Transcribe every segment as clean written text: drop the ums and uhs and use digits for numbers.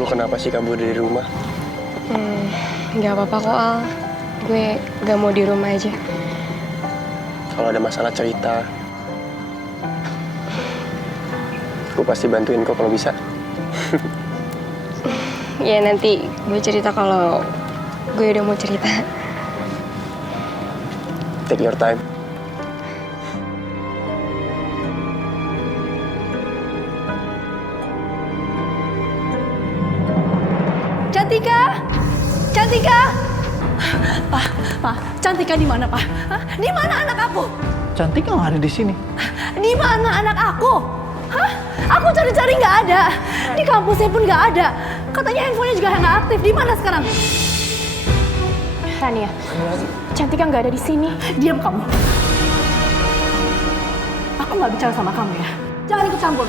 Lu kenapa sih kabur dari rumah? Nggak apa-apa kok, Al. Gue gak mau di rumah aja. Kalau ada masalah cerita, gue pasti bantuin kok kalau bisa. Ya nanti gue cerita kalau gue udah mau cerita. Take your time. Cantika! Cantika! Pak, Cantika di mana, Pak? Hah? Di mana anak aku? Cantika nggak ada di sini. Di mana anak aku? Hah? Aku cari-cari nggak ada. Di kampusnya pun nggak ada. Katanya handphonenya juga nggak aktif. Di mana sekarang? Rania, Cantika nggak ada di sini. Diam kamu. Aku nggak bicara sama kamu ya. Jangan ikut campur.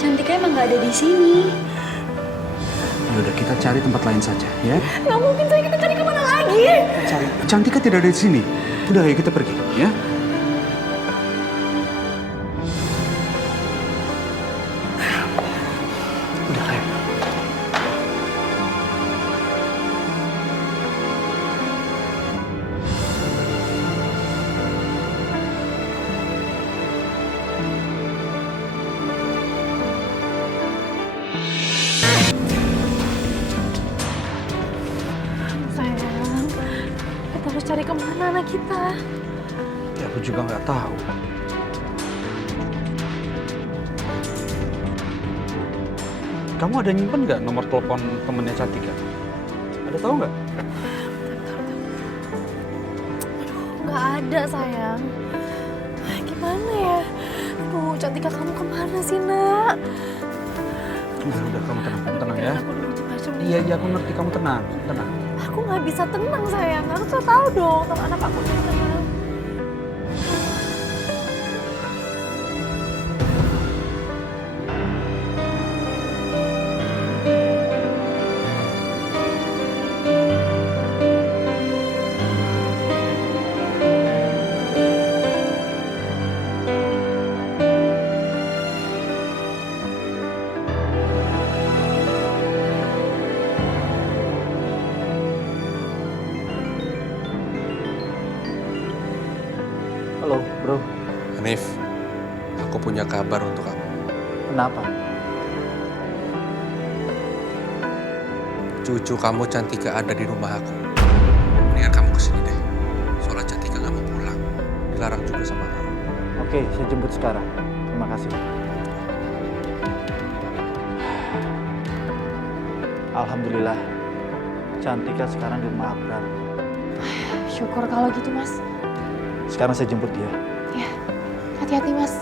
Cantika emang nggak ada di sini. Ya udah, kita cari tempat lain saja, ya. Nggak mungkin saya, kita cari kemana lagi? Cari. Cantika tidak ada di sini. Udah, ayo kita pergi, ya. Udah, ayo. Sayang, kita harus cari kemana anak kita? Ya, aku juga nggak tahu. Kamu ada nyimpen nggak nomor telepon temennya Cantika? Ada tahu nggak? Nggak ada, sayang. Gimana ya? Aduh, Cantika kamu kemana sih, nak? Udah, kamu tenang ya. Aku dulu tuh macam Iya, aku ngerti, kamu tenang. Aku nggak bisa tenang, sayang. Aku tuh tahu dong kalau anak aku di mana. Halo, bro. Hanif, aku punya kabar untuk kamu. Kenapa? Cucu kamu Cantika ada di rumah aku. Mendingan kamu kesini deh. Soalnya Cantika nggak mau pulang. Dilarang juga sama aku. Oke, saya jemput sekarang. Terima kasih. Alhamdulillah, Cantika sekarang di rumah Abrar. Syukur kalau gitu, Mas. Sekarang saya jemput dia. Ya, hati-hati, Mas.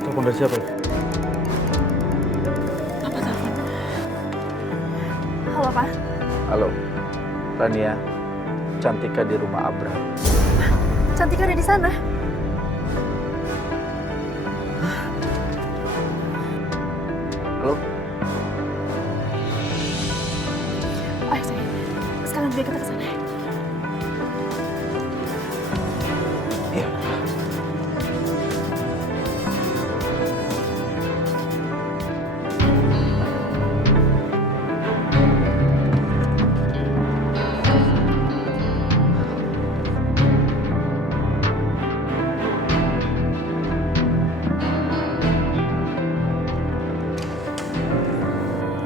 Telepon dari siapa? Apa telepon? Halo, Pak. Halo, Rania. Cantika di rumah Abrar. Cantika ada di sana. Halo? Ayo, sayang. Sekarang biar kita ke sana. Iya.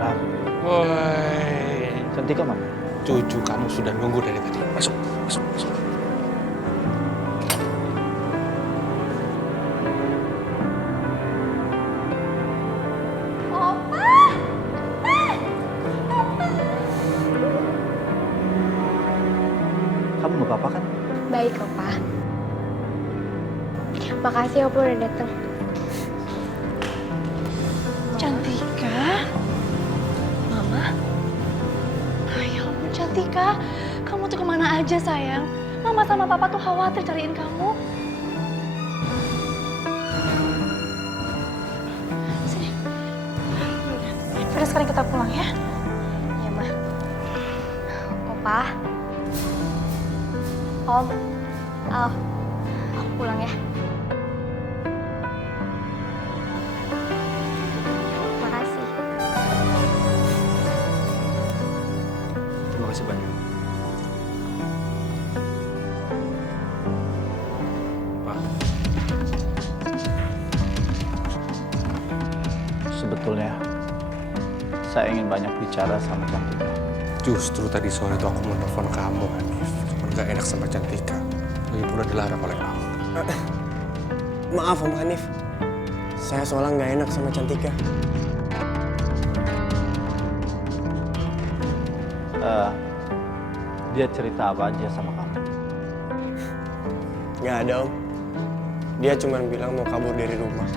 Nah, Woi, Cantika mana? cucu kamu sudah nunggu dari tadi. Masuk. Kamu nggak apa-apa kan? Baik, Opa. Makasih, Opa udah datang. Cantika? Mama? Ya ampun, Cantika. Kamu tuh kemana aja, sayang? Mama Mama sama Papa tuh khawatir cariin kamu. Sini. Udah sekarang kita pulang ya. Iya, Ma. Opa. Om. Al. Aku pulang ya. Makasih. Terima kasih banyak. Pak. Sebetulnya, saya ingin banyak bicara sama Cantika. Justru tadi sore itu aku mau telepon kamu, Hanif. Cuma gak enak sama Cantika. Lagi pula dilarang oleh Al. Maaf Om Hanif. Saya soalnya nggak enak sama Cantika. Dia cerita apa aja sama kamu? Nggak ada Om. Dia cuma bilang mau kabur dari rumah.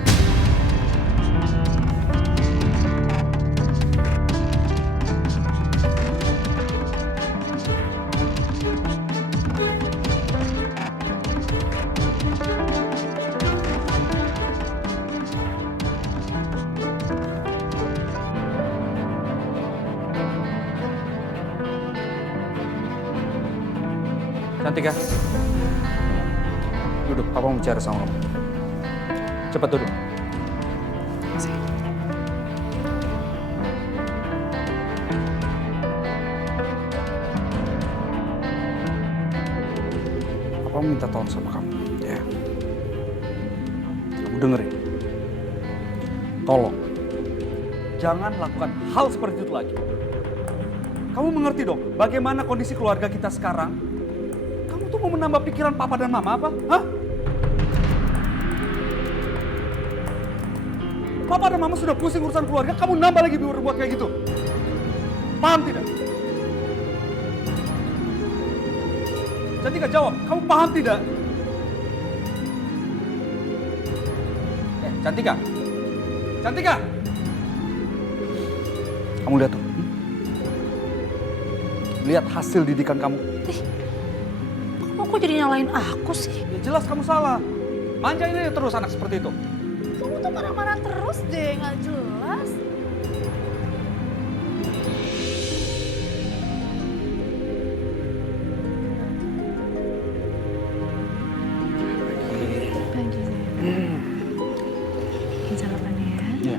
Cantika. Duduk, Papa mau bicara sama kamu. Cepat duduk. Papa minta tolong sama kamu, ya. Kamu dengerin. Tolong. Jangan lakukan hal seperti itu lagi. Kamu mengerti dong bagaimana kondisi keluarga kita sekarang? Kamu tuh mau menambah pikiran Papa dan Mama apa? Hah? Papa dan Mama sudah pusing urusan keluarga, kamu nambah lagi berbuat kayak gitu. Paham tidak? Cantika jawab, kamu paham tidak? Cantika. Cantika. Kamu lihat tuh. Lihat hasil didikan kamu. Kamu kok jadi nyalain aku sih? Ya jelas kamu salah. Manjain aja terus anak seperti itu. Kamu tuh marah-marah terus deh, nggak jelas. Pagi. Sarapannya ya. Iya.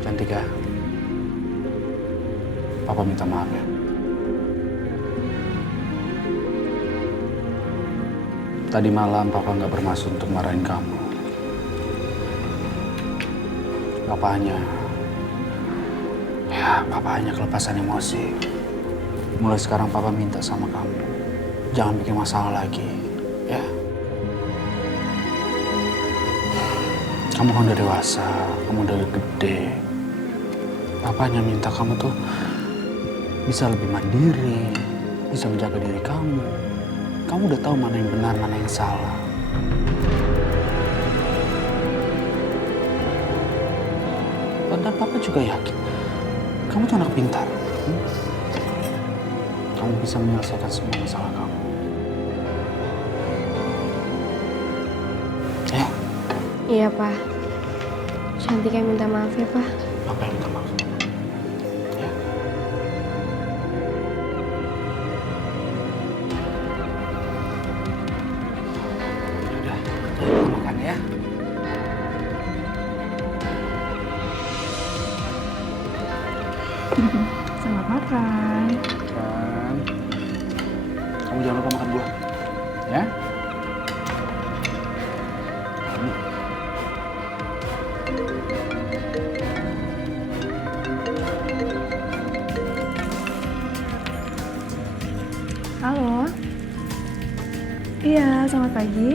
Cantika, Papa minta maaf ya. Tadi malam Papa nggak bermaksud untuk marahin kamu. Papa hanya kelepasan emosi. Mulai sekarang Papa minta sama kamu, jangan bikin masalah lagi, ya. Kamu kan udah dewasa, kamu udah gede. Papa hanya minta kamu tuh bisa lebih mandiri, bisa menjaga diri kamu. Kamu udah tahu mana yang benar, mana yang salah. Dan Papa juga yakin, kamu tuh anak pintar. Kamu bisa menyelesaikan semua masalah kamu. Ya? Iya, Pak. Cantika minta maaf ya, Pak. Papa yang minta maaf. Ya. Udah, makan ya. Selamat makan. Kan. Kamu jangan lupa makan buah. Ya? Halo. Iya, selamat pagi.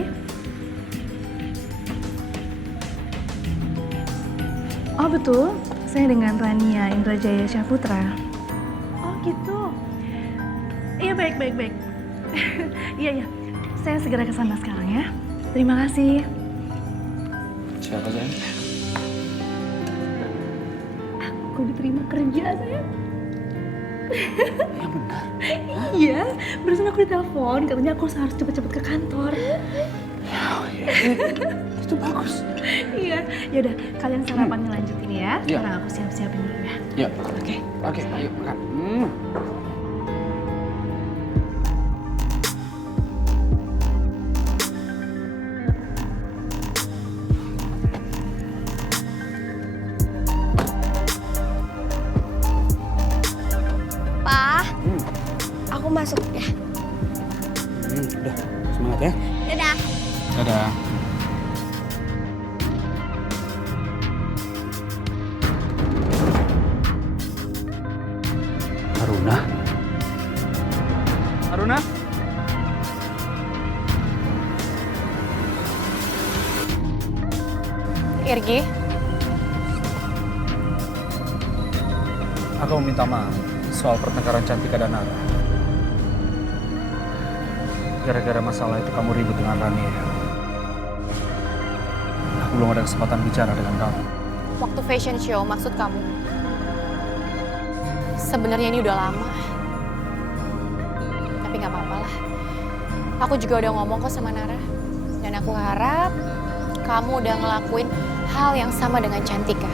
Oh betul, saya dengan Rania Indrajaya Syahputra. Oh gitu. Iya baik. Iya, saya segera ke sana sekarang ya. Terima kasih. Siapa sayang? Aku diterima kerja, sayang. Yang benar. Iya, barusan aku ditelepon, katanya aku harus cepet-cepet ke kantor. Oh iya. Itu bagus. Iya, yaudah kalian sarapannya lanjutin ya. Iya. Sekarang aku siap-siapin dulu ya. Ya. Oke. Oke, ayo makan. Pa, aku masuk ya. Udah, semangat ya. Dadah. Dadah. Aruna? Aruna? Irgi, Aku meminta maaf soal pertengkaran Cantika dan Nara. Gara-gara masalah itu kamu ribut dengan Rania. Aku belum ada kesempatan bicara dengan kamu. waktu fashion show maksud kamu? Sebenarnya ini udah lama. Tapi nggak apa-apa lah. Aku juga udah ngomong kok sama Nara. Dan aku harap kamu udah ngelakuin hal yang sama dengan Cantika.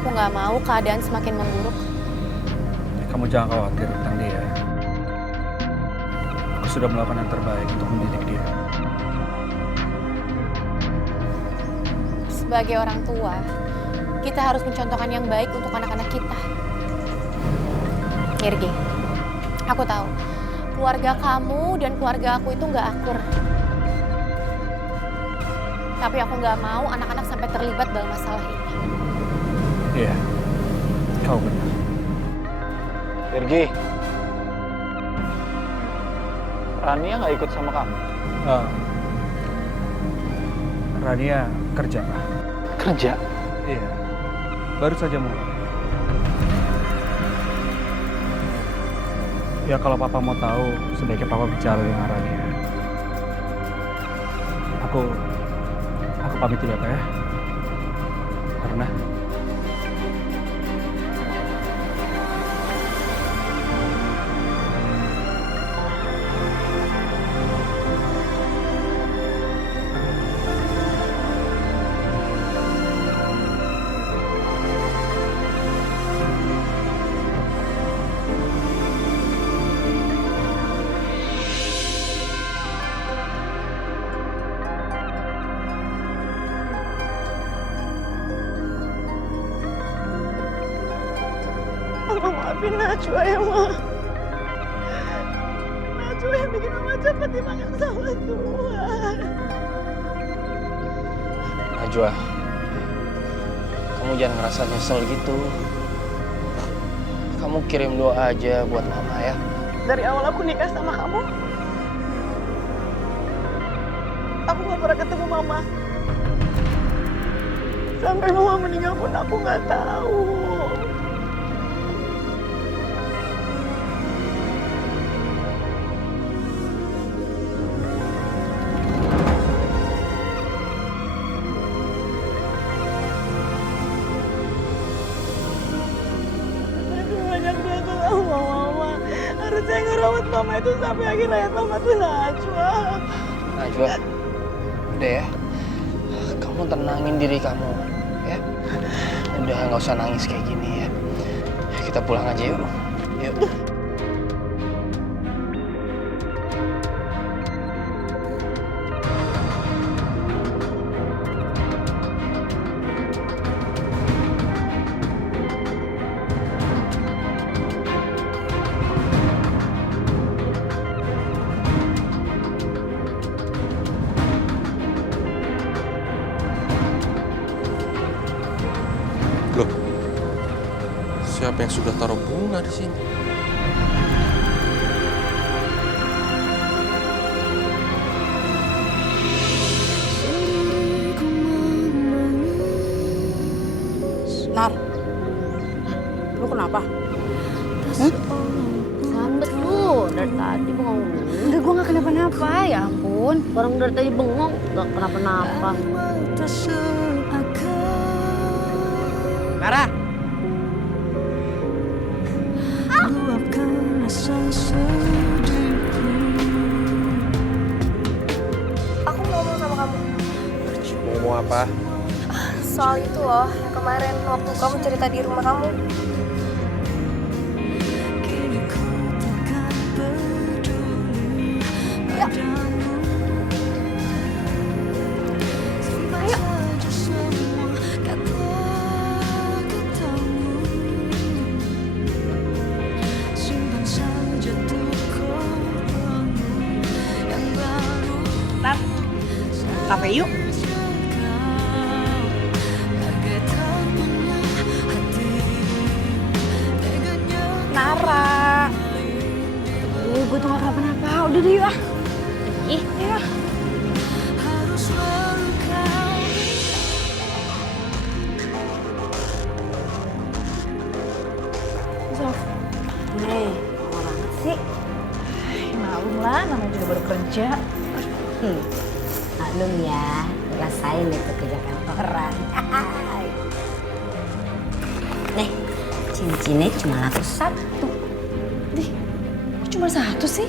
Aku nggak mau keadaan semakin memburuk. Kamu jangan khawatir tentang dia. Aku sudah melakukan yang terbaik untuk mendidik dia. Sebagai orang tua, kita harus mencontohkan yang baik untuk anak-anak kita. Irgi, aku tahu keluarga kamu dan keluarga aku itu nggak akur. Tapi aku nggak mau anak-anak sampai terlibat dalam masalah ini. Iya, kau benar. Irgi, Rania nggak ikut sama kamu? Rania kerja, Pak. Kerja? Iya, baru saja mulai. Ya kalau Papa mau tahu, sebaiknya Papa bicara dengan Rania. Aku pamit dulu ya, Pak ya. Karena Mama maafin Najwa ya, Ma. Najwa yang bikin Mama cepat dimakan sama Tuhan. Najwa, kamu jangan ngerasa nyesel gitu. Kamu kirim doa aja buat Mama ya. Dari awal aku nikah sama kamu, aku gak pernah ketemu Mama. Sampai Mama meninggal pun aku gak tahu. Banyak dosa sama Mama. Harusnya ngerawat Mama itu sampai akhir hayat Mama tuh Najwa. Najwa, udah ya. Kamu tenangin diri kamu, ya. Udah nggak usah nangis kayak gini ya. Kita pulang aja yuk. Yuk. Loh, siapa yang sudah taruh bunga di sini? Nar, lu kenapa? Sambet lu, dari tadi mau ngomong. Enggak, gue gak kenapa-napa, ya ampun. Orang dari tadi bengong, gak kenapa-napa. Nara! Aku mau ngomong sama kamu. Mau ngomong apa? Soal itu loh, yang kemarin waktu kamu cerita di rumah kamu. Kafe yuk. Nara. Gue tuh gak kenapa-napa. Udah deh yuk ah. Ih, Iya. Sof. Nih, lama banget sih. Maklum lah, namanya juga baru kerja. Maklum ya, rasain itu kerja kantoran. Nih, cincinnya cuma laku 1. Dih, kok cuma 1 sih?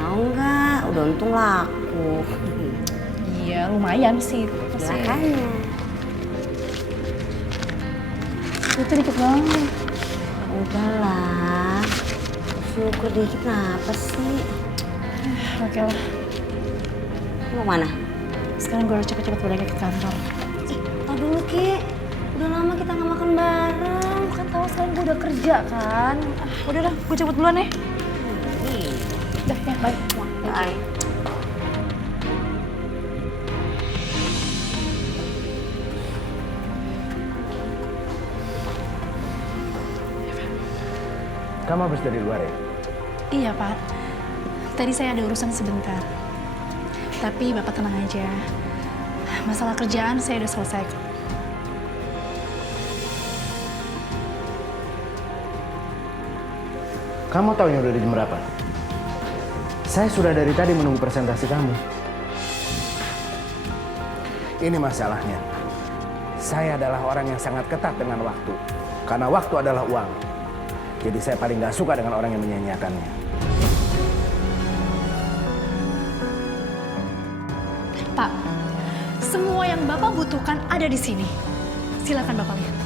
Mau nggak? Udah untung laku. Iya, lumayan sih. Makanya. Itu dikit banget. Udahlah. Syukur dikit kenapa sih? Oke lah, Mau mana? sekarang gue harus cepet-cepet balik ke kantor. Tau dulu, Ki. Udah lama kita nggak makan bareng. Kan tahu sekarang gue udah kerja kan. Udah dah, gue cepet duluan ya. Udah ya, bye. Bye. Kamu habis dari luar ya? Iya Pak, tadi saya ada urusan sebentar. Tapi Bapak tenang aja, masalah kerjaan saya udah selesai kok. Kamu tahu yang udah di jam berapa? Saya sudah dari tadi menunggu presentasi kamu. Ini masalahnya. Saya adalah orang yang sangat ketat dengan waktu. Karena waktu adalah uang. Jadi saya paling gak suka dengan orang yang menyia-nyiakannya. Pak, semua yang Bapak butuhkan ada di sini. Silakan Bapak lihat.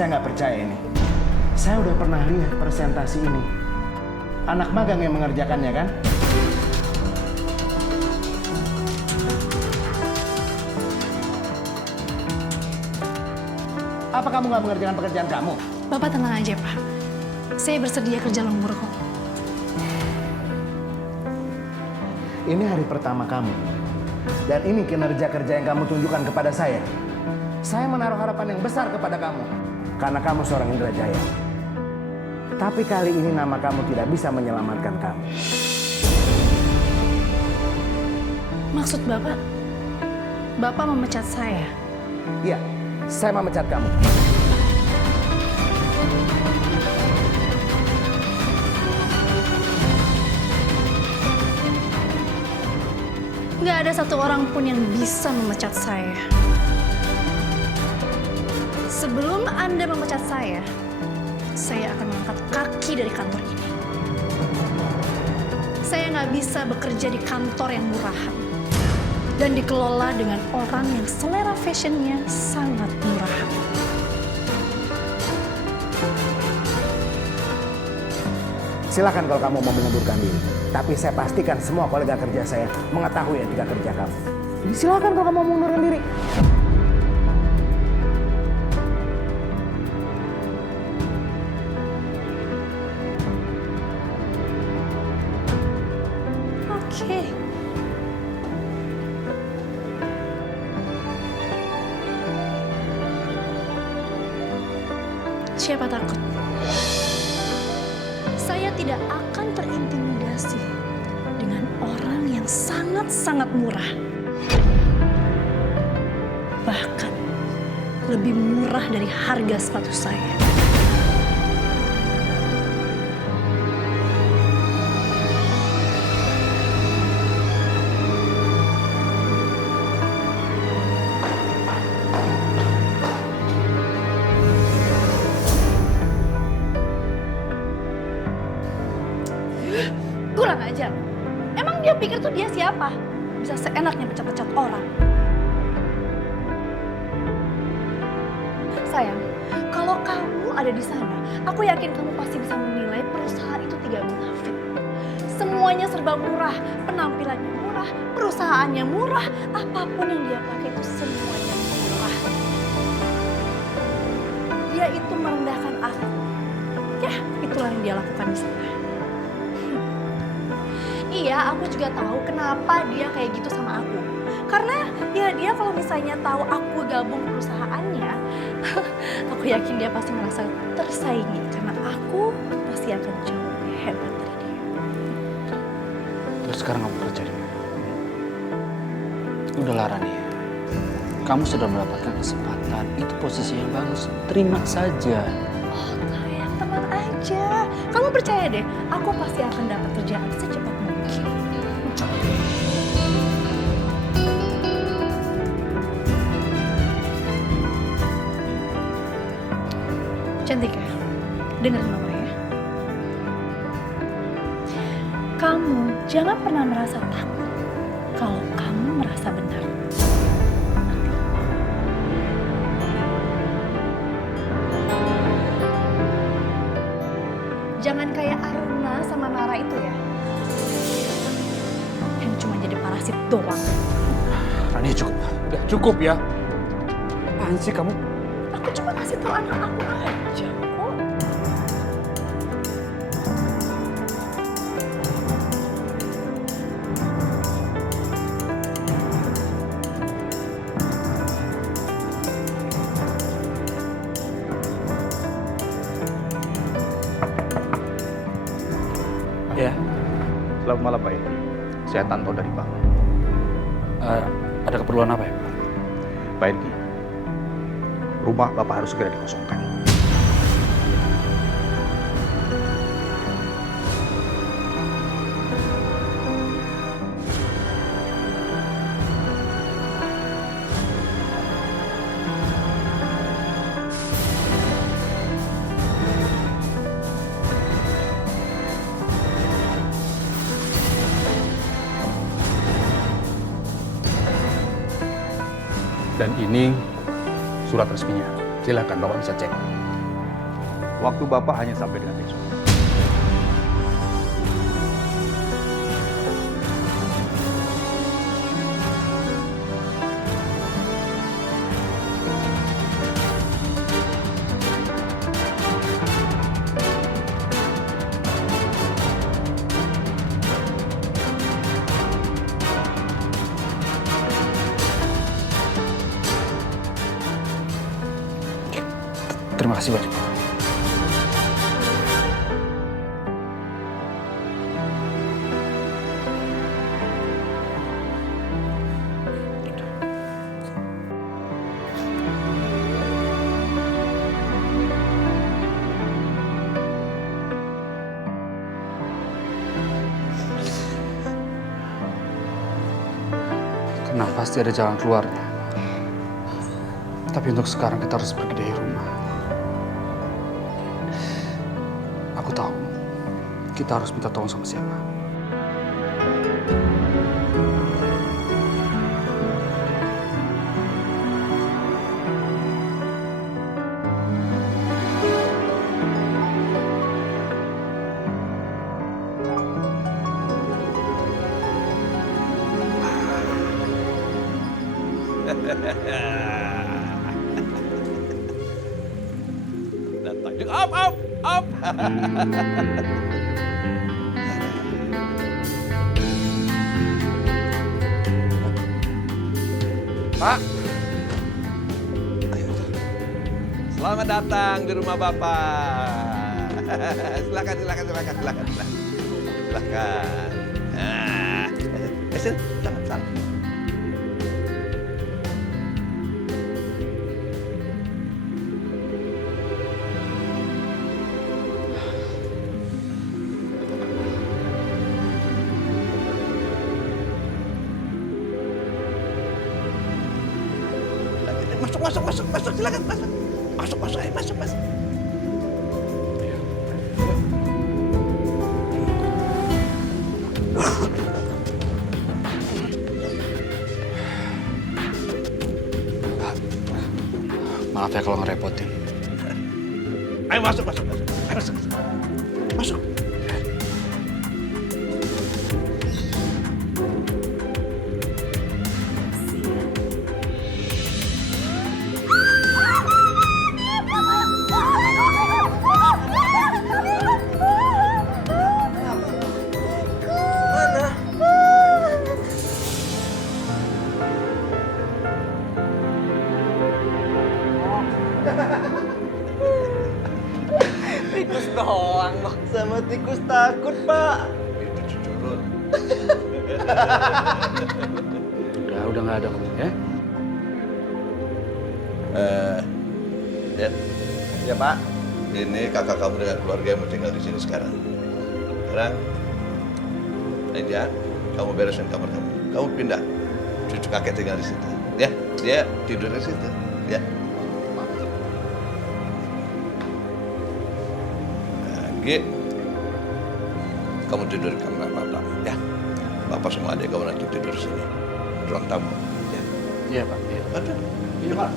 Saya nggak percaya ini. Saya udah pernah lihat presentasi ini. Anak magang yang mengerjakannya kan? Apa kamu nggak mengerjakan pekerjaan kamu? Bapak tenang aja Pak, saya bersedia kerja lembur kok. Ini hari pertama kamu. Dan ini kinerja kerja yang kamu tunjukkan kepada saya. Saya menaruh harapan yang besar kepada kamu. Karena kamu seorang Indrajaya. Tapi kali ini nama kamu tidak bisa menyelamatkan kamu. Maksud Bapak, Bapak memecat saya? Iya, saya memecat kamu. Nggak ada satu orang pun yang bisa memecat saya. Sebelum Anda memecat saya akan mengangkat kaki dari kantor ini. Saya nggak bisa bekerja di kantor yang murahan dan dikelola dengan orang yang selera fashionnya sangat murahan. Silakan kalau kamu mau mengundurkan diri. Tapi saya pastikan semua kolega kerja saya mengetahui etika kerja kamu. Jadi silakan kalau kamu mau mengundurkan diri. Oke. Siapa takut? Saya tidak akan terintimidasi dengan orang yang sangat-sangat murah. Bahkan lebih murah dari harga sepatu saya. Kurang ajar. Emang dia pikir tuh dia siapa? Bisa seenaknya pecat-pecat orang. Sayang, kalau kamu ada di sana, aku yakin kamu pasti bisa menilai perusahaan itu tidak munafik. Semuanya serba murah, penampilannya murah, perusahaannya murah, apapun yang dia pakai itu semuanya murah. Dia itu merendahkan aku. Ya, itulah yang dia lakukan di sana. Iya, aku juga tahu kenapa dia kayak gitu sama aku. Karena ya dia kalau misalnya tahu aku gabung perusahaannya, aku yakin dia pasti merasa tersaingi karena aku pasti akan jauh lebih hebat dari dia. Terus sekarang kamu kerja di mana? Udahlah Rani, kamu sudah mendapatkan kesempatan, itu posisi yang bagus, terima saja. Oh sayang, tenang aja. Kamu percaya deh, aku pasti akan dapat kerjaan secepat mungkin. Cantika, dengerin mama ya. Kamu jangan pernah merasa takut kalau kamu merasa benar. Jangan kayak Aruna sama Nara itu ya. Yang cuma jadi parasit doang. Rani cukup, udah cukup ya. Apaan sih kamu? Aku cuma kasih tahu anak aku aja kok. Ya, Selamat malam Pak Edi. Saya Tanto dari bank. ada keperluan apa ya Pak? Pak Edi, rumah Bapak harus segera dikosongkan. Dan ini surat resminya. Silakan Bapak bisa cek. Waktu Bapak hanya sampai dengan besok. Terima kasih banyak Pak. Karena pasti ada jalan keluarnya. Tapi untuk sekarang kita harus pergi dari rumah. Aku tahu, kita harus minta tolong sama siapa. Up. Pak. Ayo. Selamat datang di rumah Bapak. Silakan. Sini, salam. Masuk, silakan masuk. Masuk. Maaf ya kalau ngerepotin. Ayo masuk. Masuk. Tikus doang, Bang. Sama tikus takut, Pak. Itu cucurun. Udah nggak ada kok, ya? Ya Pak. Ini kakak kamu dengan keluarga yang mau tinggal di sini sekarang. Sekarang, India, kamu beresin kamar kamu. Kamu pindah. Cucu kakek tinggal di situ. Ya, dia tidur di situ. Ya. Gi, kamu tidur di kamar Bapak, ya. Bapak sama adik kamu nanti tidur di sini, ruang tamu, ya. Iya, Pak. Iya. Ada. Iya, Pak.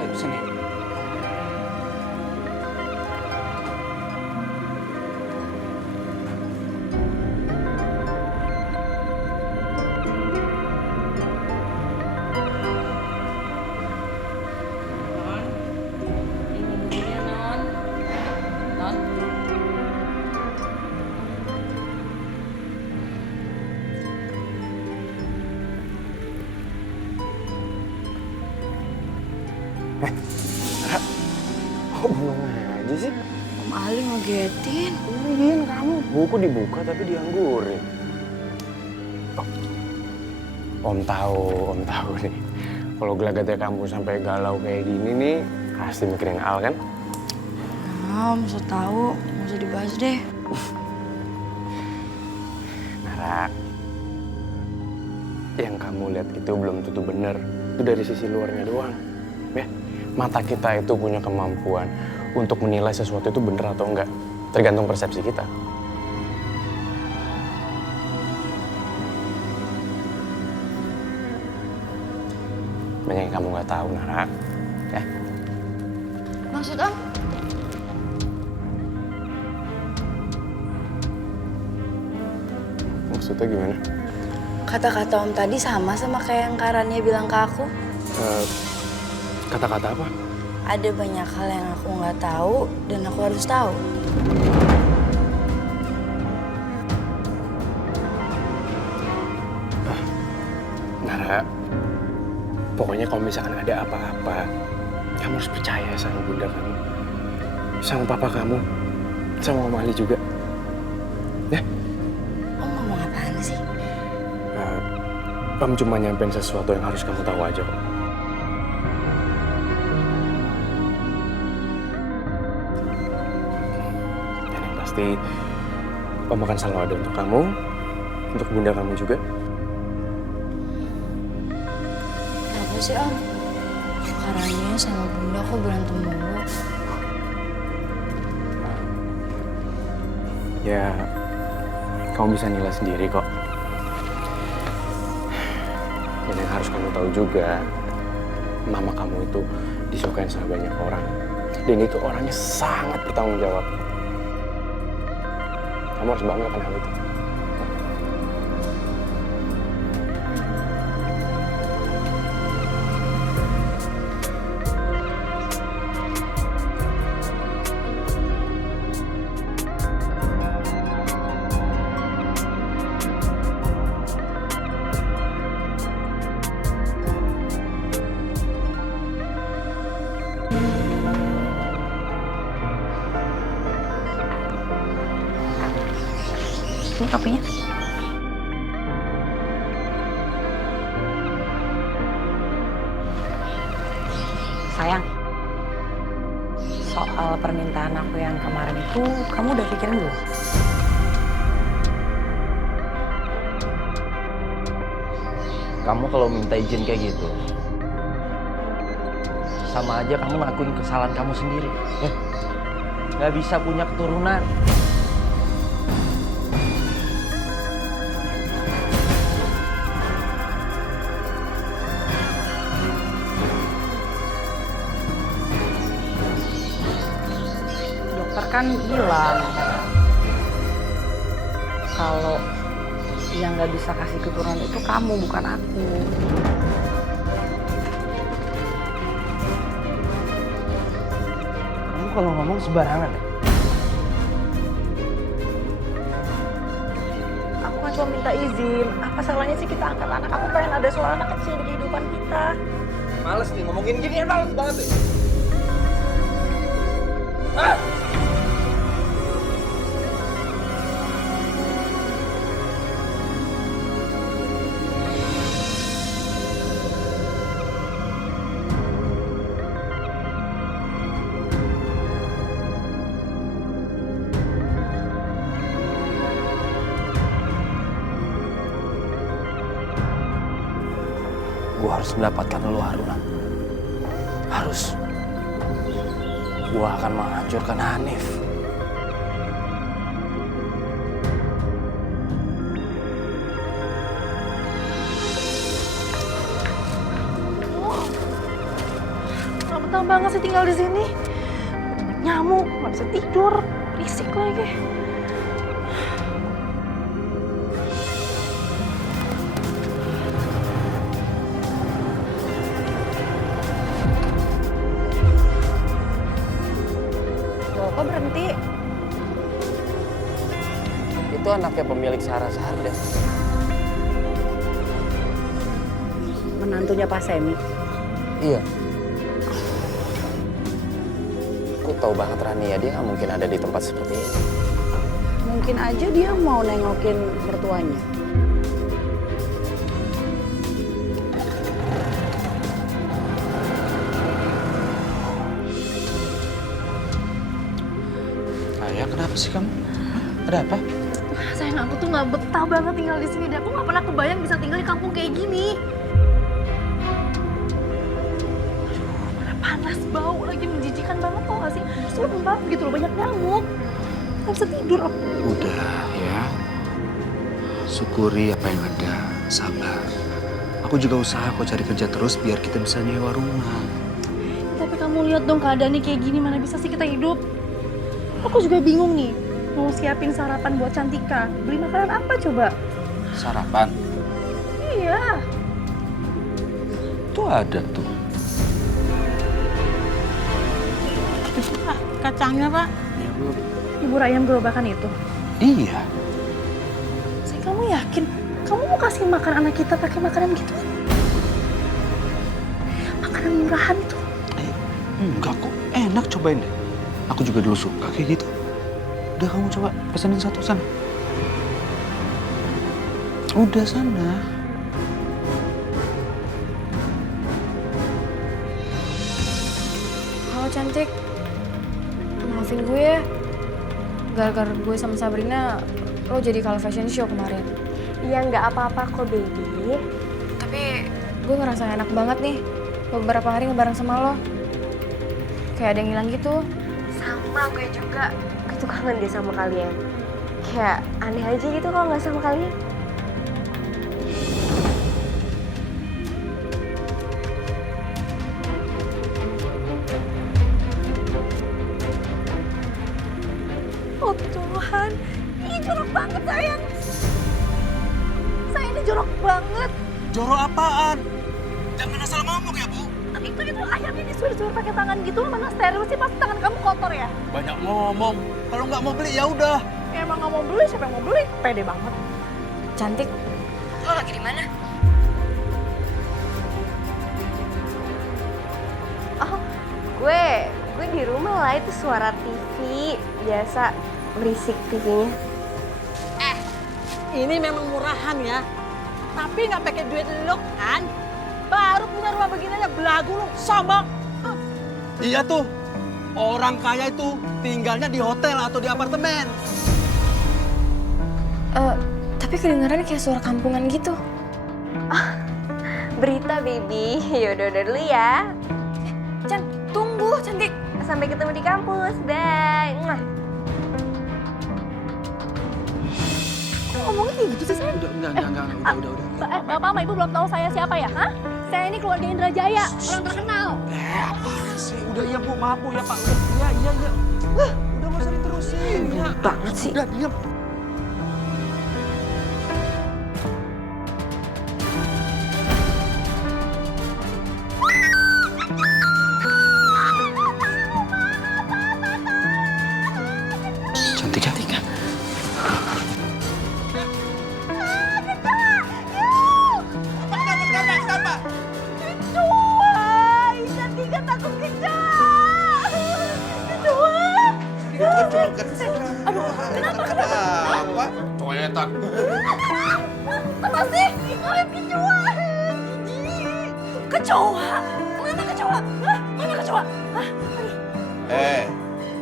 Ayo, sini. Kok bengong aja sih? Om Ali ngagetin. Lagian kamu buku dibuka tapi dianggurin. Om tahu nih. Kalau gelagatnya kamu sampai galau kayak gini nih, pasti mikirin Al kan? Nah, Om so tahu, nggak usah dibahas deh. Nara, yang kamu lihat itu belum tentu benar. Itu dari sisi luarnya doang. Ya, mata kita itu punya kemampuan untuk menilai sesuatu itu benar atau enggak. Tergantung persepsi kita. Banyak yang kamu nggak tahu, Nara. Ya. Maksud Om? Maksudnya gimana? Kata-kata Om tadi sama kayak yang Karania bilang ke aku. Kata-kata apa? Ada banyak hal yang aku nggak tahu dan aku harus tahu. Nara, pokoknya kalau misalkan ada apa-apa, kamu harus percaya sama bunda kamu, sama papa kamu, sama Om Ali juga. Ya? Om ngomong apaan sih? Om cuma nyampein sesuatu yang harus kamu tahu aja kok. Dan yang pasti, Om akan selalu ada untuk kamu, untuk bunda kamu juga. Kenapa sih Om? Karania sama bunda kok berantem mulu? Ya, kamu bisa nilai sendiri kok. Dan yang harus kamu tahu juga, mama kamu itu disukain sama banyak orang. Dan itu orangnya sangat bertanggung jawab. Kamu harus bangga kan hal itu. kopinya. Sayang, soal permintaan aku yang kemarin itu, kamu udah pikirin belum? Kamu kalau minta izin kayak gitu, sama aja kamu ngelakuin kesalahan kamu sendiri. Nggak bisa punya keturunan. Dokter kan bilang kalau yang nggak bisa kasih keturunan itu kamu, bukan aku. Kamu kalau ngomong sembarangan ya? Aku kan cuma minta izin. Apa salahnya sih kita angkat anak? Aku pengen ada suara anak kecil di kehidupan kita. Males nih ngomongin gini, males banget deh. Gue harus mendapatkan lo, Haruna. Harus. Gue akan menghancurkan Hanif. Gak betah banget sih tinggal di sini. Banyak nyamuk, nggak bisa tidur, risik lagi. Kok berhenti? Itu anaknya pemilik Saras Sardes. Menantunya Pak Semi. Iya. Aku tahu banget Rani ya, dia nggak mungkin ada di tempat seperti ini. Mungkin aja dia mau nengokin mertuanya. Ayah, kenapa sih kamu? Ada apa? Sayang, aku tuh nggak betah banget tinggal di sini. Aku nggak pernah kebayang bisa tinggal di kampung kayak gini. Aduh, mana panas, bau lagi, menjijikan banget, tau gak sih? Terus lembab gitu loh, banyak nyamuk. Nggak bisa tidur aku. Udah ya. Syukuri apa yang ada. Sabar. Aku juga usaha kok cari kerja terus biar kita bisa nyewa rumah. Tapi kamu lihat dong keadaannya kayak gini, mana bisa sih kita hidup? Aku juga bingung nih, mau siapin sarapan buat Cantika. Beli makanan apa coba? Sarapan? Iya. Tuh ada tuh. Pak, kacangnya Pak. Ya belum. Bubur ayam gerobakan itu. Iya. Saya, kamu yakin? Kamu mau kasih makan anak kita pakai makanan gitu? Makanan murahan itu. Enggak kok, enak, cobain deh. Aku juga dulu suka kayak gitu. Udah, kamu coba pesanin satu sana. Udah sana. Halo cantik, maafin gue ya. Gara-gara gue sama Sabrina, lo jadi kalah fashion show kemarin. Iya, nggak apa-apa kok, baby. Tapi gue ngerasa enak banget nih beberapa hari ngebareng sama lo. Kayak ada yang hilang gitu. Sama gue juga. Gue tuh kangen deh sama kalian. Kayak aneh aja gitu kalau nggak sama kalian. Oh Tuhan, ini jorok banget sayang. Sayang, ini jorok banget. Jorok apaan? Jangan asal ngomong ya, Bu. Itu ayamnya disuir-suir pakai tangan gitu, mana steril sih, pasti tangan kamu kotor ya? Banyak ngomong. Kalau nggak mau beli ya udah. Ya, emang nggak mau beli, siapa yang mau beli? Pede banget. Cantik, lo lagi di mana? Oh, gue di rumah lah, itu suara TV biasa berisik TV-nya. ini memang murahan ya. Tapi nggak pakai duit lo kan? Baru punya rumah begini aja belagu lu, sombong. Iya tuh, orang kaya itu tinggalnya di hotel atau di apartemen. Tapi kedengaran kayak suara kampungan gitu. Berita, baby. Yaudah dulu ya. Chan, tunggu, cantik. Sampai ketemu di kampus. Bye. Mwah. Kok ngomongnya kayak gitu sih, sayang? Udah. Bapak sama Ibu belum tahu saya siapa ya? Hah? Saya ini keluarga Indra Jaya, orang terkenal. Apaan sih? Udah iya Bu, maaf Bu ya Pak. Iya. Udah nggak usah diterusin. Ya. Banget sih. Udah diam. Cantik. Apa? Toiletan. Apa sih? Kecoa. Kecoa? Mana kecoa? Hah? Mana kecoa? Hah?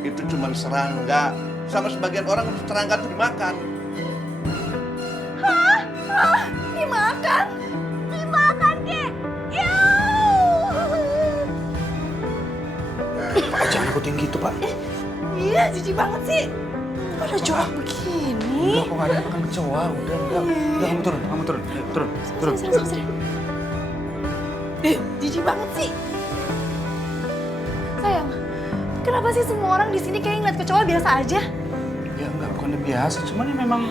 Itu cuma serangga. Sama sebagian orang serangga itu dimakan. Hah? Dimakan? Dimakan, Kek? Pak, jangan ikutin gitu, Pak. Iya, jijik banget sih. Kok ada jorok begini? Udah, kok gak ada makan kecoa. Udah, kamu turun. Turun. Sini. Jijik banget sih. Sayang, kenapa sih semua orang di sini kayak ngeliat kecoa biasa aja? Ya enggak, bukannya biasa. Cuman ini memang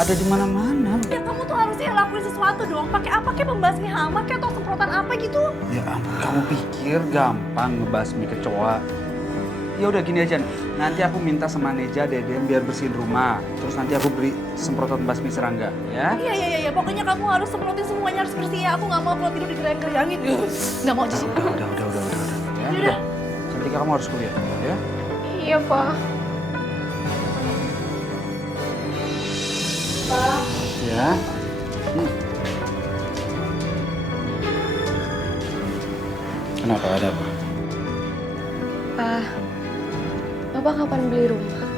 ada di mana-mana. Ya kamu tuh harusnya lakuin sesuatu dong. Pakai apa? Kayak pembasmi hama kayak atau semprotan apa gitu? Ya ampun, kamu pikir gampang ngebasmi kecoa? Ya udah gini aja nih. Nanti aku minta sama Neja, Deden biar bersihin rumah. Terus nanti aku beri semprotan basmi serangga, ya? Iya. Pokoknya kamu harus semprotin semuanya harus bersih ya. Aku nggak mau kalau tidur digerayang-gerayangin. Nggak mau jijik. Udah. Ya, udah. Cantik, kamu harus kuliah, ya? Iya, Pak. Ya. Kenapa, ada apa? Pak, Bapak kapan beli rumah?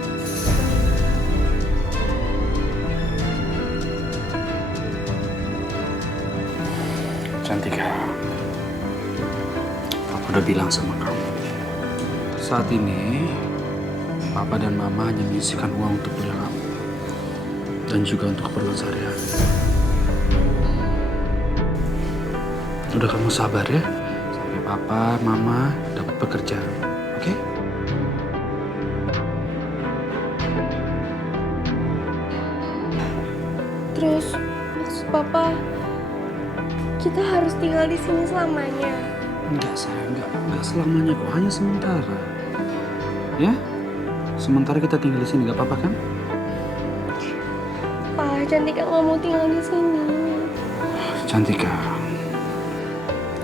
Cantika, Papa udah bilang sama kamu. Saat ini, Papa dan Mama hanya menyisihkan uang untuk kuliah kamu. Dan juga untuk keperluan sehari-hari. Udah, kamu sabar ya. Sampai Papa, Mama dapat pekerjaan. Oke? Terus maksud Papa, kita harus tinggal di sini selamanya. Enggak, sayang. Enggak selamanya kok. Hanya sementara. Ya? Sementara kita tinggal di sini, gak apa-apa kan? Pak, Cantika nggak mau tinggal di sini. Cantika,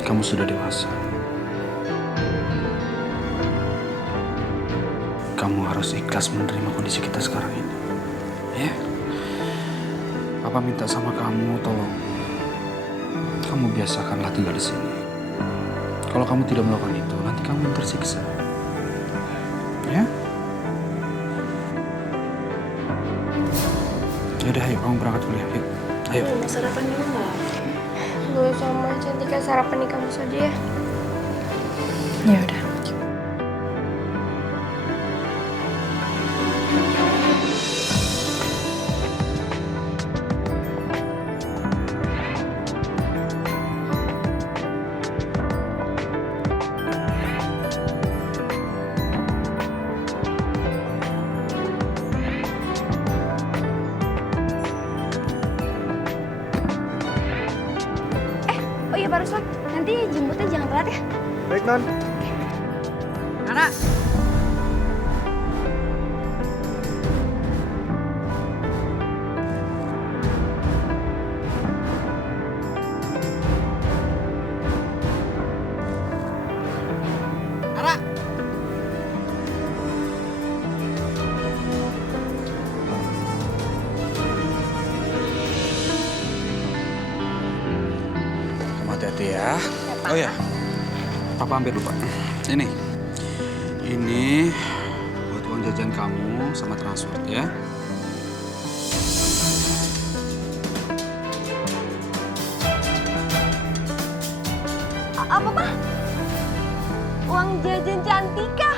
kamu sudah dewasa. Kamu harus ikhlas menerima kondisi kita sekarang ini. Ya? Papa minta sama kamu, tolong. Kamu biasakanlah tinggal di sini. Kalau kamu tidak melakukan itu, nanti kamu yang tersiksa. Ya? Yaudah, ayo kamu berangkat kuliah. Yuk. Ayo. Mau sarapan dulu nggak? Gue sama Cantika sarapan di kampus aja ya. Ya udah. Oh iya Pak Ruslan, nanti jemputnya jangan telat ya. Baik, Non. Nara. Nara. hati-hati ya. Oh ya, Papa ambil lupa. Ini buat uang jajan kamu sama transport ya. Apa, Pak? Uang jajan Cantika?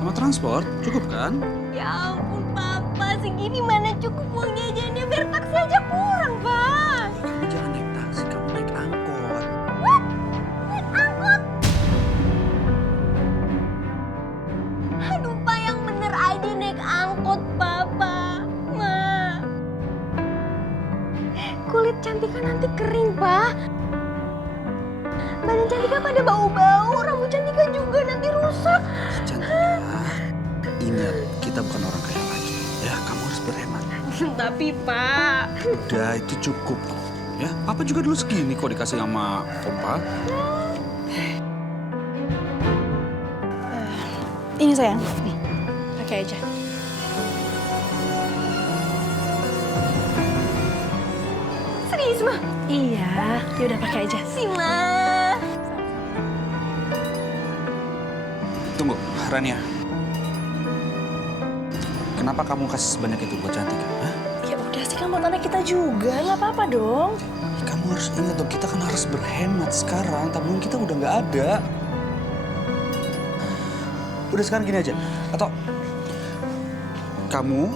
Sama transport, cukup kan? Ya ampun, Papa. Segini mana cukup uang jajannya? Biar taksi aja kurang, Pak. Kamu jangan naik taksi, kamu naik angkot. What? Naik angkot? Aduh, Pak, yang bener aja naik angkot, Papa. Ma. Kulit Cantika nanti kering, Pak. Badan Cantika pada bau-bau, rambut Cantika juga nanti rusak. Cantika, ingat kita bukan orang kaya lagi. Ya, kamu harus berhemat. Tapi, Pak. Udah, itu cukup. Ya, Papa juga dulu segini kok dikasih sama Opa. Ini sayang, nih, pakai aja. Serius, Ma? Iya, ya udah pakai aja. Si Ma. Tunggu, Rania. Kenapa kamu kasih sebanyak itu buat Cantika? Hah? Ya udah sih, kan buat anak kita juga, nggak apa-apa dong. Kamu harus ingat dong, kita kan harus berhemat sekarang. Tabungan kita udah nggak ada. Udah sekarang gini aja. Atau kamu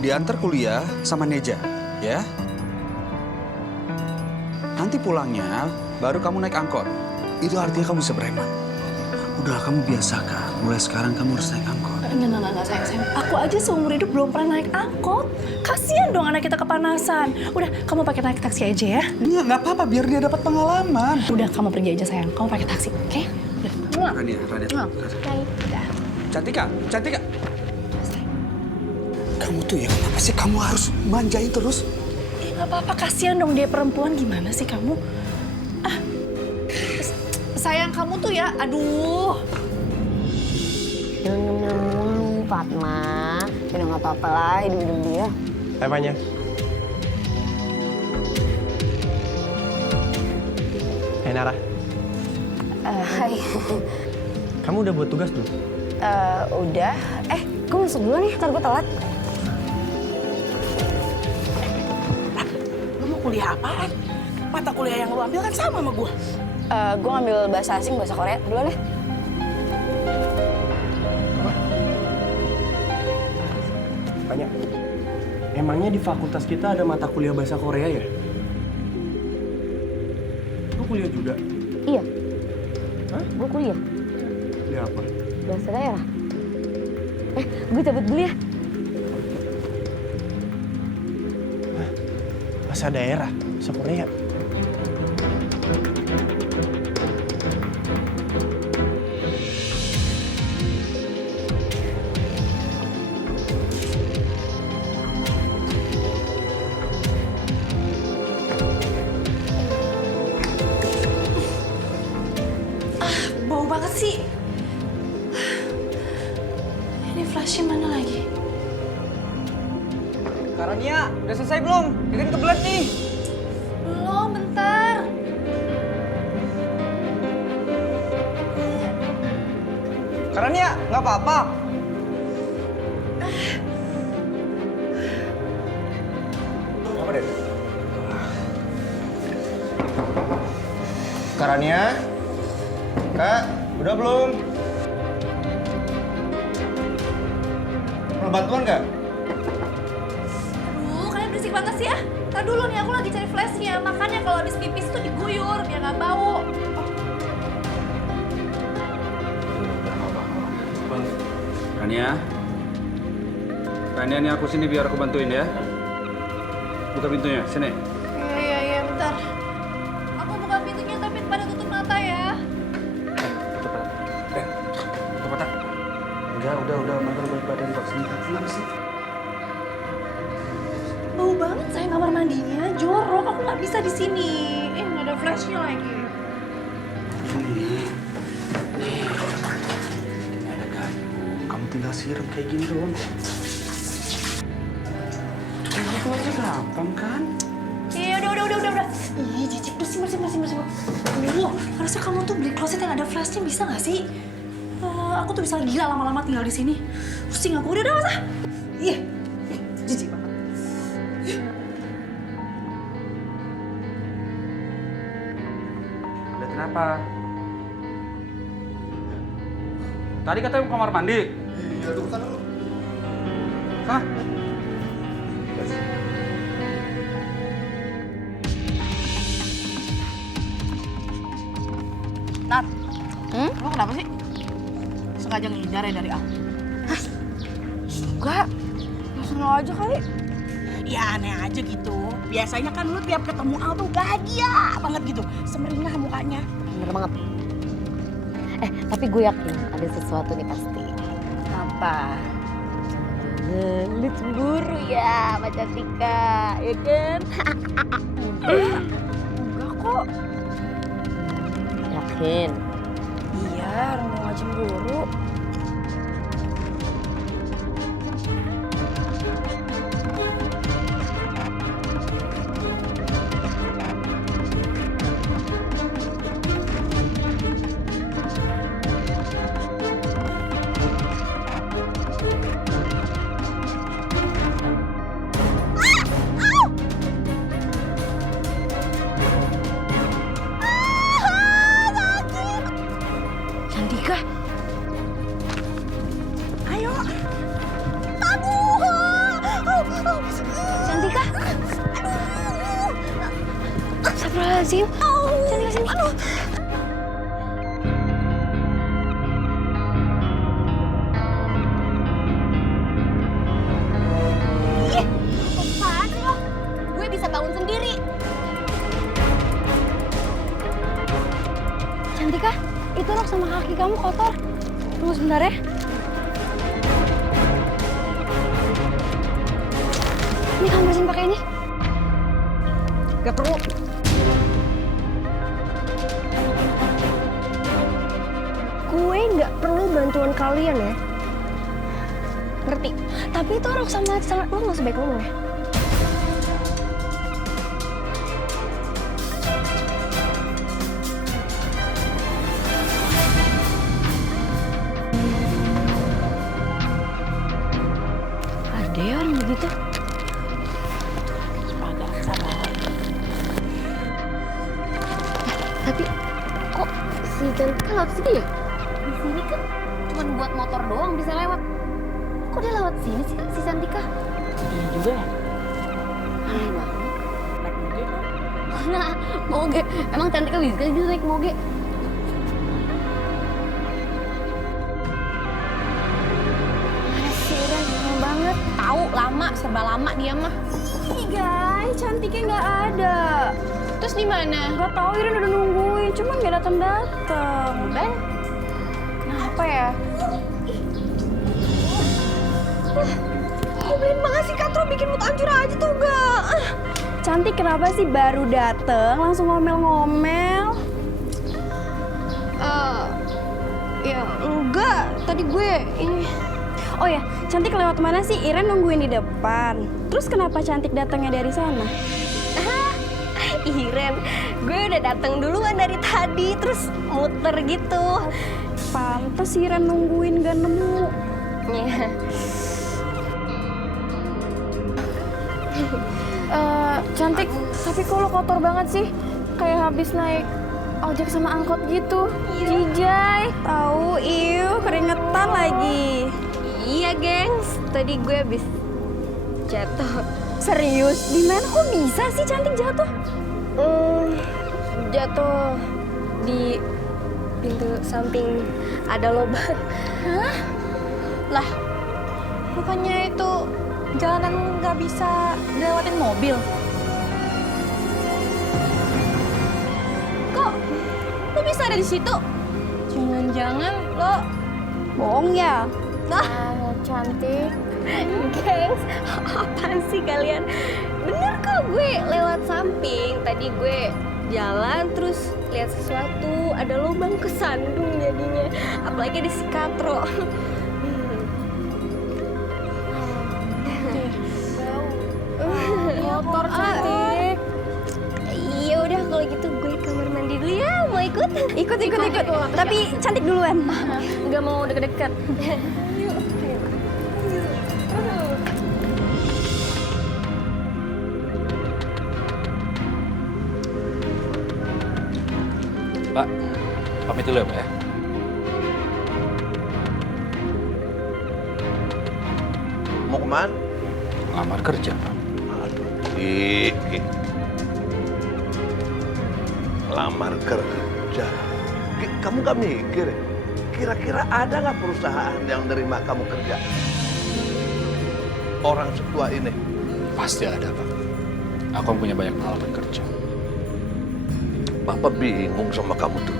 diantar kuliah sama Neja, ya? Nanti pulangnya baru kamu naik angkot. Itu artinya kamu bisa berhemat. Udah, kamu biasakan. Mulai sekarang kamu harus naik angkot. Enggak, sayang. Aku aja seumur hidup belum pernah naik angkot. Kasian dong anak kita kepanasan. Udah, kamu pakai naik taksi aja ya. Nggak apa-apa, biar dia dapat pengalaman. Udah, kamu pergi aja sayang. Kamu pakai taksi, oke? Udah. Rania. Udah. Cantika. Kamu tuh ya, kenapa sih kamu harus manjain terus? Nggak apa-apa, kasihan dong dia perempuan. Gimana sih kamu? Sayang kamu tuh ya, aduh. Minum, Fatma. Udah nggak apa-apa lah, hidup dia. Temanya. Hai Nara. Hai. Kamu udah buat tugas belum? Udah. Gue masuk dulu nih, ntar gue telat. Lu mau kuliah apaan? Mata kuliah yang lu ambil kan sama gue. Gue ngambil bahasa asing, bahasa Korea. Duluan ya. Banyak. Emangnya di fakultas kita ada mata kuliah bahasa Korea ya? Lu kuliah juga? Iya. Hah? Gue kuliah. Kuliah apa? Bahasa daerah. Gue cabut dulu ya. Bahasa daerah? Bahasa Korea? Bau banget sih. Ini flashnya mana lagi? Karania, udah selesai belum? Bikin kebelet nih. Belum, bentar. Karania, nggak apa-apa. Apa, Den? Karania? Kak, udah belum? Perlu bantuan nggak? Aduh, kalian berisik banget sih ya. Ntar dulu nih, aku lagi cari flashnya. Makanya kalau habis pipis tuh diguyur, biar nggak bau. Rania, nih aku sini biar aku bantuin ya. Buka pintunya, sini. Iya, bentar. Aku buka pintunya tapi pada tutup mata ya. Tutup mata. Udah, makan balik badan kok. Sini, kenapa sih? Bau banget saya kamar mandinya, jorok. Aku nggak bisa di sini. Nggak ada flashnya lagi. Ini ada gayu. Kamu tinggal siram kayak gini doang. Itu aja gampang kan? Iya, udah udah. Ih, jijik, bersih. Harusnya kamu tuh beli kloset yang ada flashnya, bisa nggak sih? Aku tuh bisa gila lama-lama tinggal di sini. Pusing aku, udah masa. Iya, jijik banget. Ada kenapa? Tadi katanya mau kamar mandi. Iya, tunggu sana dulu. Hah? Nat, lo kenapa sih? Sengaja ngehindar ya dari aku? Hah? Enggak, langsung lo aja kali. Ya aneh aja gitu. Biasanya kan lo tiap ketemu Al tuh bahagia banget gitu. Semeringah mukanya. Bener banget. Tapi gue yakin ada sesuatu nih pasti. Apa? Lu cemburu ya sama Cantika, ya kan? Enggak kok. Yakin? Iya, orang mau cemburu. Cantika. Ayo. Cantika? Astagfirullahaladzim. Cantika sini. Apaan sih lo? Gue bisa bangun sendiri. Cantika, itu rok sama kaki kamu kotor. Tunggu sebentar ya. Ini kamu bersihin pakai ini. Gak perlu. Gue nggak perlu bantuan kalian ya. Ngerti? Tapi itu rok sama lo nggak sebaik ngomong ya. Ada ya orang begitu. Agak sabar. Tapi kok si Cantika lewat sini ya? Di sini kan cuma buat motor doang bisa lewat. Kok dia lewat sini sih si Cantika? Iya juga ya. Aneh banget. Naik moge kan? Nah, moge. Emang Cantika bisa gitu naik moge? Mana sih Iren? Lama banget. Tahu lama, serba lama dia mah. Ih guys, Cantiknya nggak ada. Terus di mana? Gak tahu Iren udah nungguin, cuman nggak datang-datang. Ben, Kenapa ya? nyebelin banget sih Katro, bikin mood hancur aja tuh gak. Cantik kenapa sih baru dateng langsung ngomel-ngomel? Ya enggak, tadi gue ini. Oh ya, Cantik lewat mana sih? Iren nungguin di depan. Terus kenapa Cantik datangnya dari sana? Iren, gue udah datang duluan dari tadi, terus muter gitu. Pantes Iren nungguin gak nemu. Iya. Cantik, tapi kok lo kotor banget sih? Kayak habis naik ojek sama angkot gitu. Jijai. Tahu, keringetan lagi. Iya, gengs. Tadi gue habis jatuh. Serius? Di mana kok bisa sih Cantik jatuh? Jatuh di pintu samping ada lubang. Hah? Lah, bukannya itu jalanan nggak bisa dilewatin mobil? Kok lo bisa ada di situ? Jangan-jangan lo bohong ya? Cantik. Gengs, apaan sih kalian? Bener kok, gue lewat samping. Tadi gue jalan terus lihat sesuatu, ada lubang kesandung jadinya. Apalagi ada si Katro. Kotor Cantik. ikut? Ikut. Tapi cantik duluan. Nggak mau deket-deket. Pak, pamit dulu ya Pak ya. Mau kemana? Ngelamar kerja Pak. Ki. Lamar kerja. Ki, kamu gak mikir ya? Kira-kira ada nggak perusahaan yang nerima kamu kerja? Orang setua ini. Pasti ada Pak. Aku punya banyak pengalaman kerja. Bapak bingung sama kamu tuh.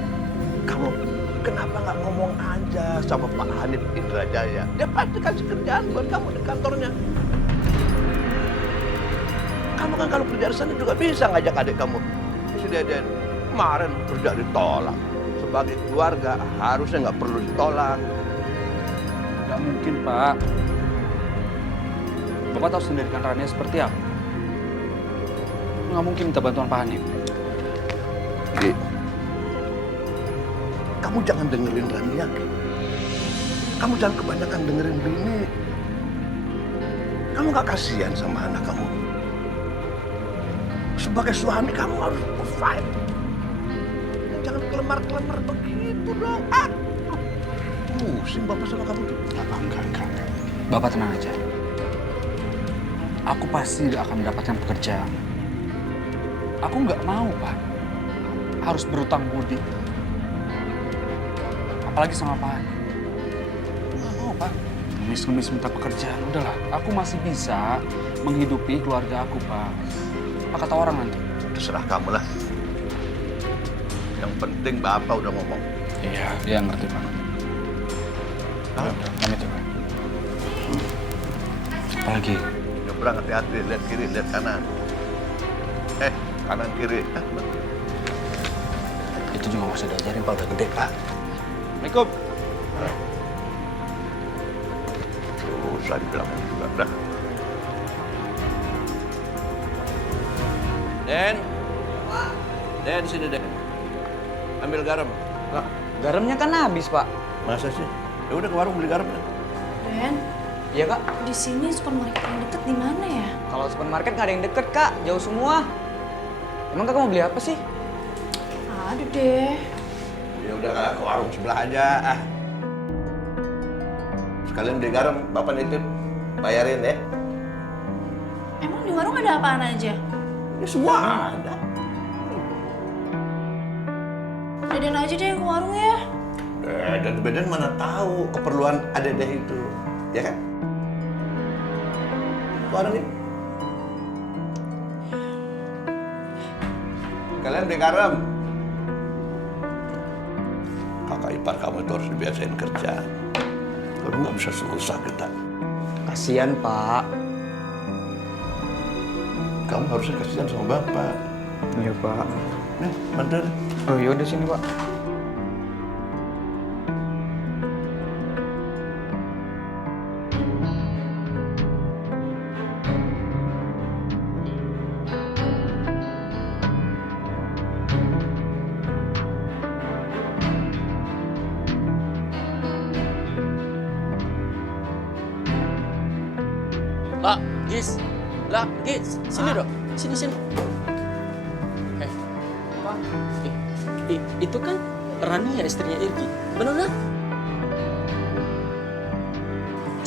Kamu kenapa nggak ngomong aja sama Pak Hanif Indrajaya? Dia pasti kasih kerjaan buat kamu di kantornya. Kamu kan kalau kerja di sana juga bisa ngajak adik kamu. Si Deden kemarin kerja ditolak. Sebagai keluarga harusnya nggak perlu ditolak. Nggak mungkin Pak. Bapak tahu sendiri kan Rania seperti apa. Nggak mungkin minta bantuan Pak Hanif. Ki, kamu jangan dengerin Rania, Ki. Kamu jangan kebanyakan dengerin bini. Kamu gak kasihan sama anak kamu. Sebagai suami kamu harus fight. Jangan kelemar-kelemar begitu dong. Pusing Bapak sama kamu tuh. Enggak. Bapak tenang aja. Aku pasti akan mendapatkan pekerjaan. Aku nggak mau Pak. Harus berutang budi. Apalagi sama Pak. Nggak mau Pak. Ngemis-ngemis minta pekerjaan. Udahlah, aku masih bisa menghidupi keluarga aku Pak. Apa kata orang nanti? Terserah kamu lah. Yang penting Bapak udah ngomong. Iya, dia ngerti Pak. Pamit ya Pak. Apalagi? Nyebrang hati-hati, lihat kiri, lihat kanan. Kanan kiri. Itu juga nggak usah diajarin Pak, udah gede Pak. Assalamualaikum. Susah dibilangin juga, dah. Den, sini Den. Ambil garam. Lah, garamnya kan habis Pak. Masa sih? Ya udah ke warung beli garam. Den, Iya Kak. di sini supermarket yang deket di mana ya? Kalau supermarket nggak ada yang deket Kak, jauh semua. Emang Kakak mau beli apa sih? Ada deh. Ya udah Kak, ke warung sebelah aja. Sekalian beli garam, Bapak nitip. Bayarin ya. Emang di warung ada apaan aja? Ya semua ada. Deden aja deh ke warung ya. Dan Beden mana tahu keperluan adedeh itu, ya kan? Warung ini. Kalian beli garam. Kakak ipar kamu itu harus dibiasain kerja. Kalau nggak bisa susah kita. Kasian Pak. Kamu harusnya kasihan sama Bapak. Iya Pak. Nih, bentar. Oh yaudah sini Pak. Gis, sini dong, sini. Itu kan Rania istrinya Irgi, bener kan?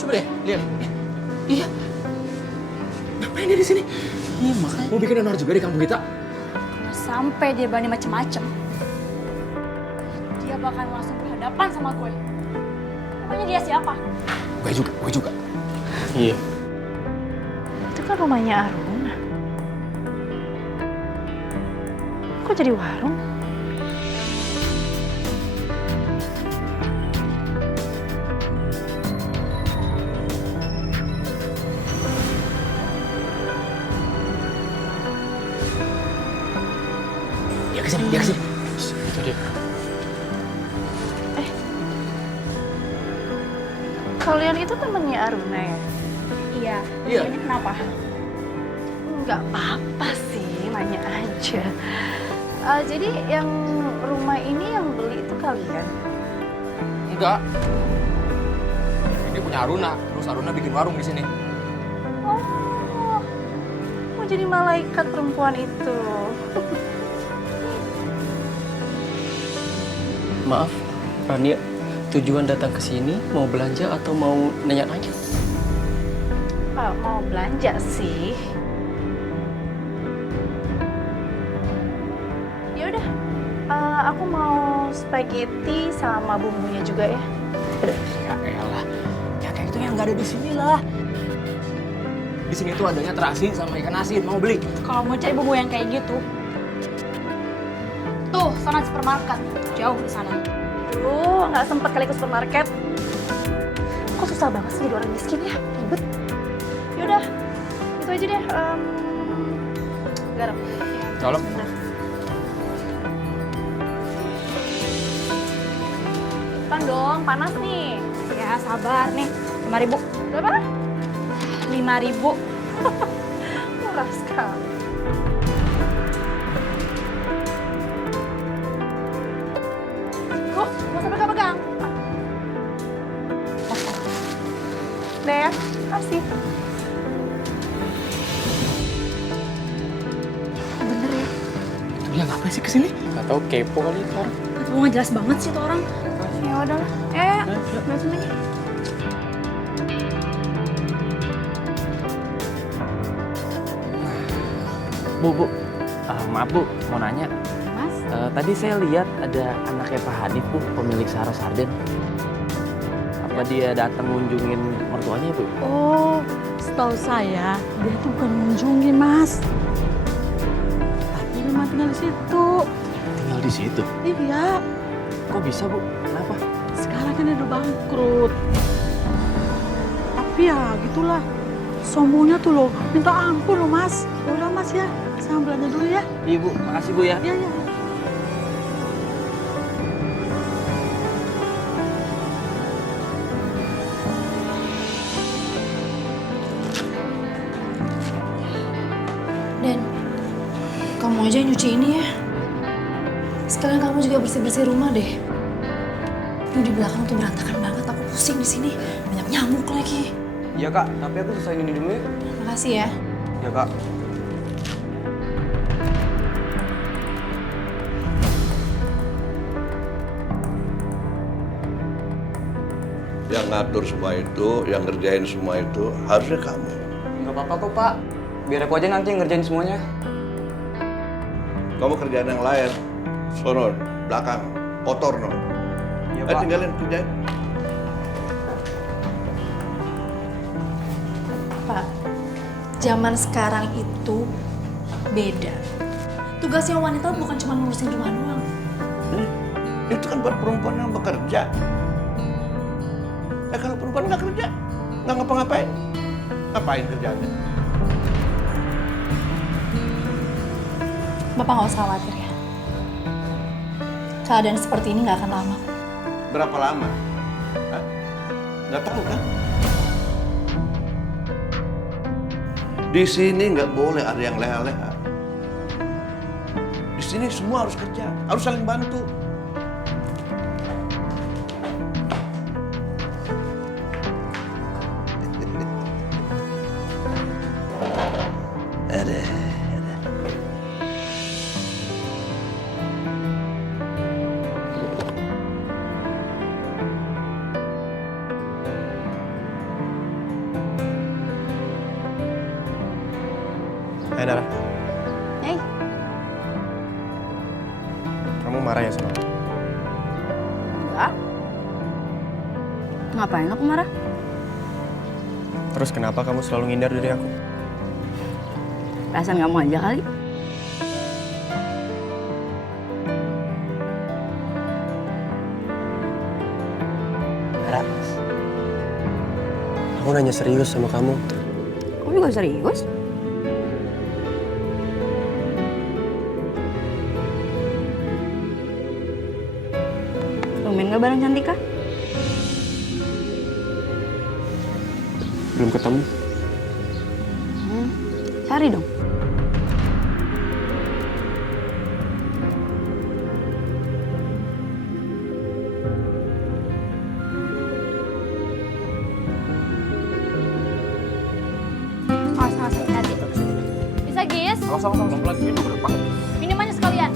Coba deh, lihat. Iya. Ngapain dia di sini? Iya makanya. Mau bikin honor juga di kampung kita. Kalau sampai dia berani macem-macem, dia bakal langsung berhadapan sama gue. Namanya dia siapa? Gue juga. Iya. Itu kan rumahnya Aruna. Kok jadi warung? Dia kesini. Itu dia. Kalian itu temennya Aruna ya? Iya. Iya. Ini kenapa? Nggak apa-apa sih, nanya aja. Jadi yang rumah ini yang beli itu kalian? Enggak. Ini punya Aruna, terus Aruna bikin warung di sini. Oh, mau jadi malaikat perempuan itu. Maaf, Rania, tujuan datang ke sini mau belanja atau mau nanya-nanya? Mau belanja sih. Ya udah, aku mau spaghetti sama bumbunya juga ya. Udah. Ya elah, ya kayak gitu yang nggak ada di sini lah. Di sini tuh adanya terasi sama ikan asin, mau beli? Kalau mau cari bumbu yang kayak gitu, tuh sana supermarket, jauh di sana. Duh, nggak sempet kali ke supermarket. Kok susah banget sih jadi orang miskin ya, ribet. Yaudah, itu aja deh. Garam. Tolong. Depan dong, panas nih. Ya, sabar nih. 5.000. Berapa? 5.000. Murah sekali. Mau sampai pegang. Udah ya, kasih. Bener ya? Itu dia ngapain sih kesini? Gak tau, kepo kali itu orang. Itu nggak jelas banget sih tuh orang. Ya udahlah. Masuk lagi. Bu, maaf Bu, mau nanya. Mas? Tadi saya lihat ada anaknya Pak Hanif Bu, pemilik Saros Sarden. Apa dia datang ngunjungin mertuanya Bu? Oh, setahu saya dia tuh bukan mengunjungi Mas. Tapi memang tinggal di situ. Tinggal di situ? Iya. Kok bisa Bu? Kenapa? Sekarang kan dia udah bangkrut. Tapi ya gitulah. Sombongnya tuh loh, minta ampun loh Mas. Udah Mas ya, saya belanja dulu ya. Iya Bu, makasih Bu ya. Iya, iya. Dan kamu aja yang nyuci ini ya. Sekarang kamu juga bersih-bersih rumah deh. Ini di belakang tuh berantakan banget, aku pusing di sini. Banyak nyamuk lagi. Iya Kak, tapi aku selesaiin ini dulu ya. Makasih ya. Ya Kak. Yang ngatur semua itu, yang ngerjain semua itu harusnya kamu. Nggak apa-apa kok Pak. Biar aku aja nanti yang ngerjain semuanya. Kamu kerjaan yang lain, sono, belakang, kotor no. Iya Pak. Tinggalin kerjain. Pak, zaman sekarang itu beda. Tugasnya wanita bukan cuma ngurusin rumah doang. Itu kan buat perempuan yang bekerja. Kalau perempuan nggak kerja, nggak ngapa-ngapain, ngapain kerjaannya? Bapak nggak usah khawatir ya. Keadaan seperti ini nggak akan lama. Berapa lama? Hah? Nggak tahu kan? Di sini nggak boleh ada yang leha-leha. Di sini semua harus kerja, harus saling bantu. Hai Dara, Hey, kamu marah ya sama aku? enggak. Ngapain aku marah? Terus kenapa kamu selalu ngindar dari aku? Perasaan kamu aja kali. Dara, aku nanya serius sama kamu. Kamu juga serius? Tumben gak bareng Cantika? Belum ketemu. Cari dong. Sama-sama, pelan-pelan. Ini berat banget. Minumannya sekalian.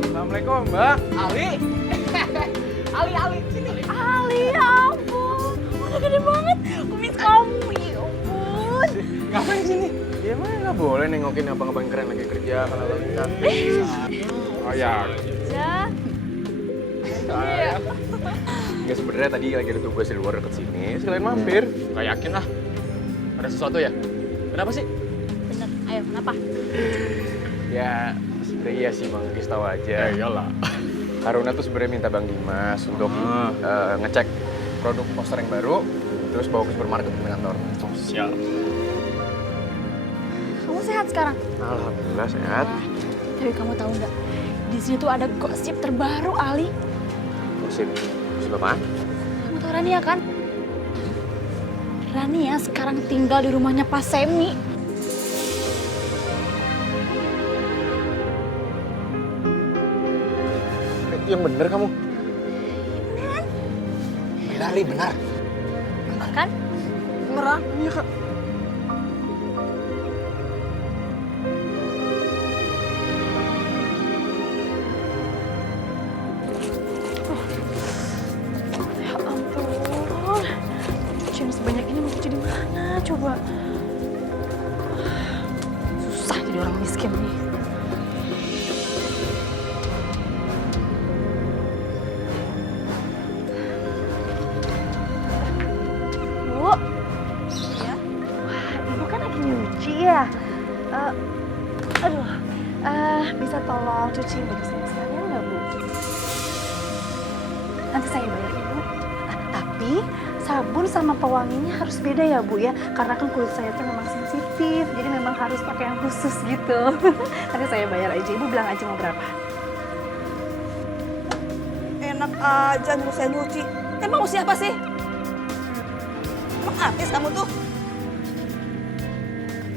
Assalamualaikum, Mbak. Ali. Ali, sini. Ali, ya ampun. Udah gede banget. Kumis kamu, ya ampun. Ngapain sini? Ya emang nggak boleh nengokin abang-abang keren lagi kerja kalau lagi cantik. Oh ya. Ya. Saya. Ya sebenarnya tadi lagi ada tugas di luar deket sini. Sekalian mampir. Nggak yakin lah. Ada sesuatu ya? Kenapa sih? Bener. Ayo, kenapa? Ya sebenarnya iya sih Bang Gis tahu aja. Ya iyalah. Haruna tuh sebenarnya minta Bang Dimas untuk ngecek produk poster yang baru, terus bawa ke supermarket di kantor. Siap. Kamu sehat sekarang? Alhamdulillah sehat. Tapi kamu tahu nggak? Di sini tuh ada gosip terbaru, Ali. Gosip? Gosip apaan? Kamu tahu Rania kan? Rania sekarang tinggal di rumahnya Pak Semi. Yang bener kamu? Beneran? Benar, Li, benar. Bener kan? Beneran? Iya, Kak. Ya ampun. Cucian sebanyak ini mau cuci di mana coba? Susah jadi orang miskin nih. Bu, ya? Wah, ibu kan lagi nyuci ya. Bisa tolong cuci baju saya sekalian nggak, Bu? Nanti saya bayar ibu. Tapi sabun sama pewanginya harus beda ya, Bu ya. Karena kan kulit saya tuh memang sensitif, jadi memang harus pakai yang khusus gitu. Nanti saya bayar aja. Ibu bilang aja mau berapa. Enak aja nyuruh saya nyuci. Emang mau siapa sih? Emang artis kamu tuh?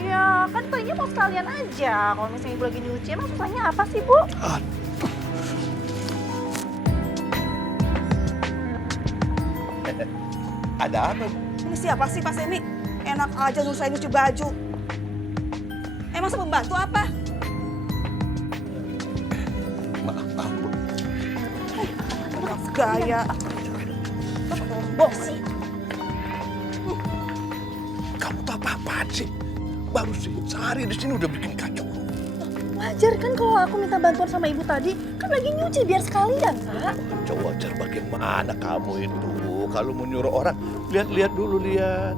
Ya kan tadinya mau sekalian aja. Kalau misalnya ibu lagi nyuci, emang susahnya apa sih, Bu? Ada apa? Ini siapa sih Pak Semi? Enak aja nyuruh saya nyuci baju. Emang saya pembantu apa? Maaf, Bu. Gaya. Bombong sih. Kamu tuh apa-apaan sih? Baru sih sehari di sini udah bikin kacau. Wajar kan kalau aku minta bantuan sama ibu tadi, kan lagi nyuci biar sekalian, Pak. Kacau wajar bagaimana kamu itu? Kalau mau nyuruh orang, lihat dulu, lihat.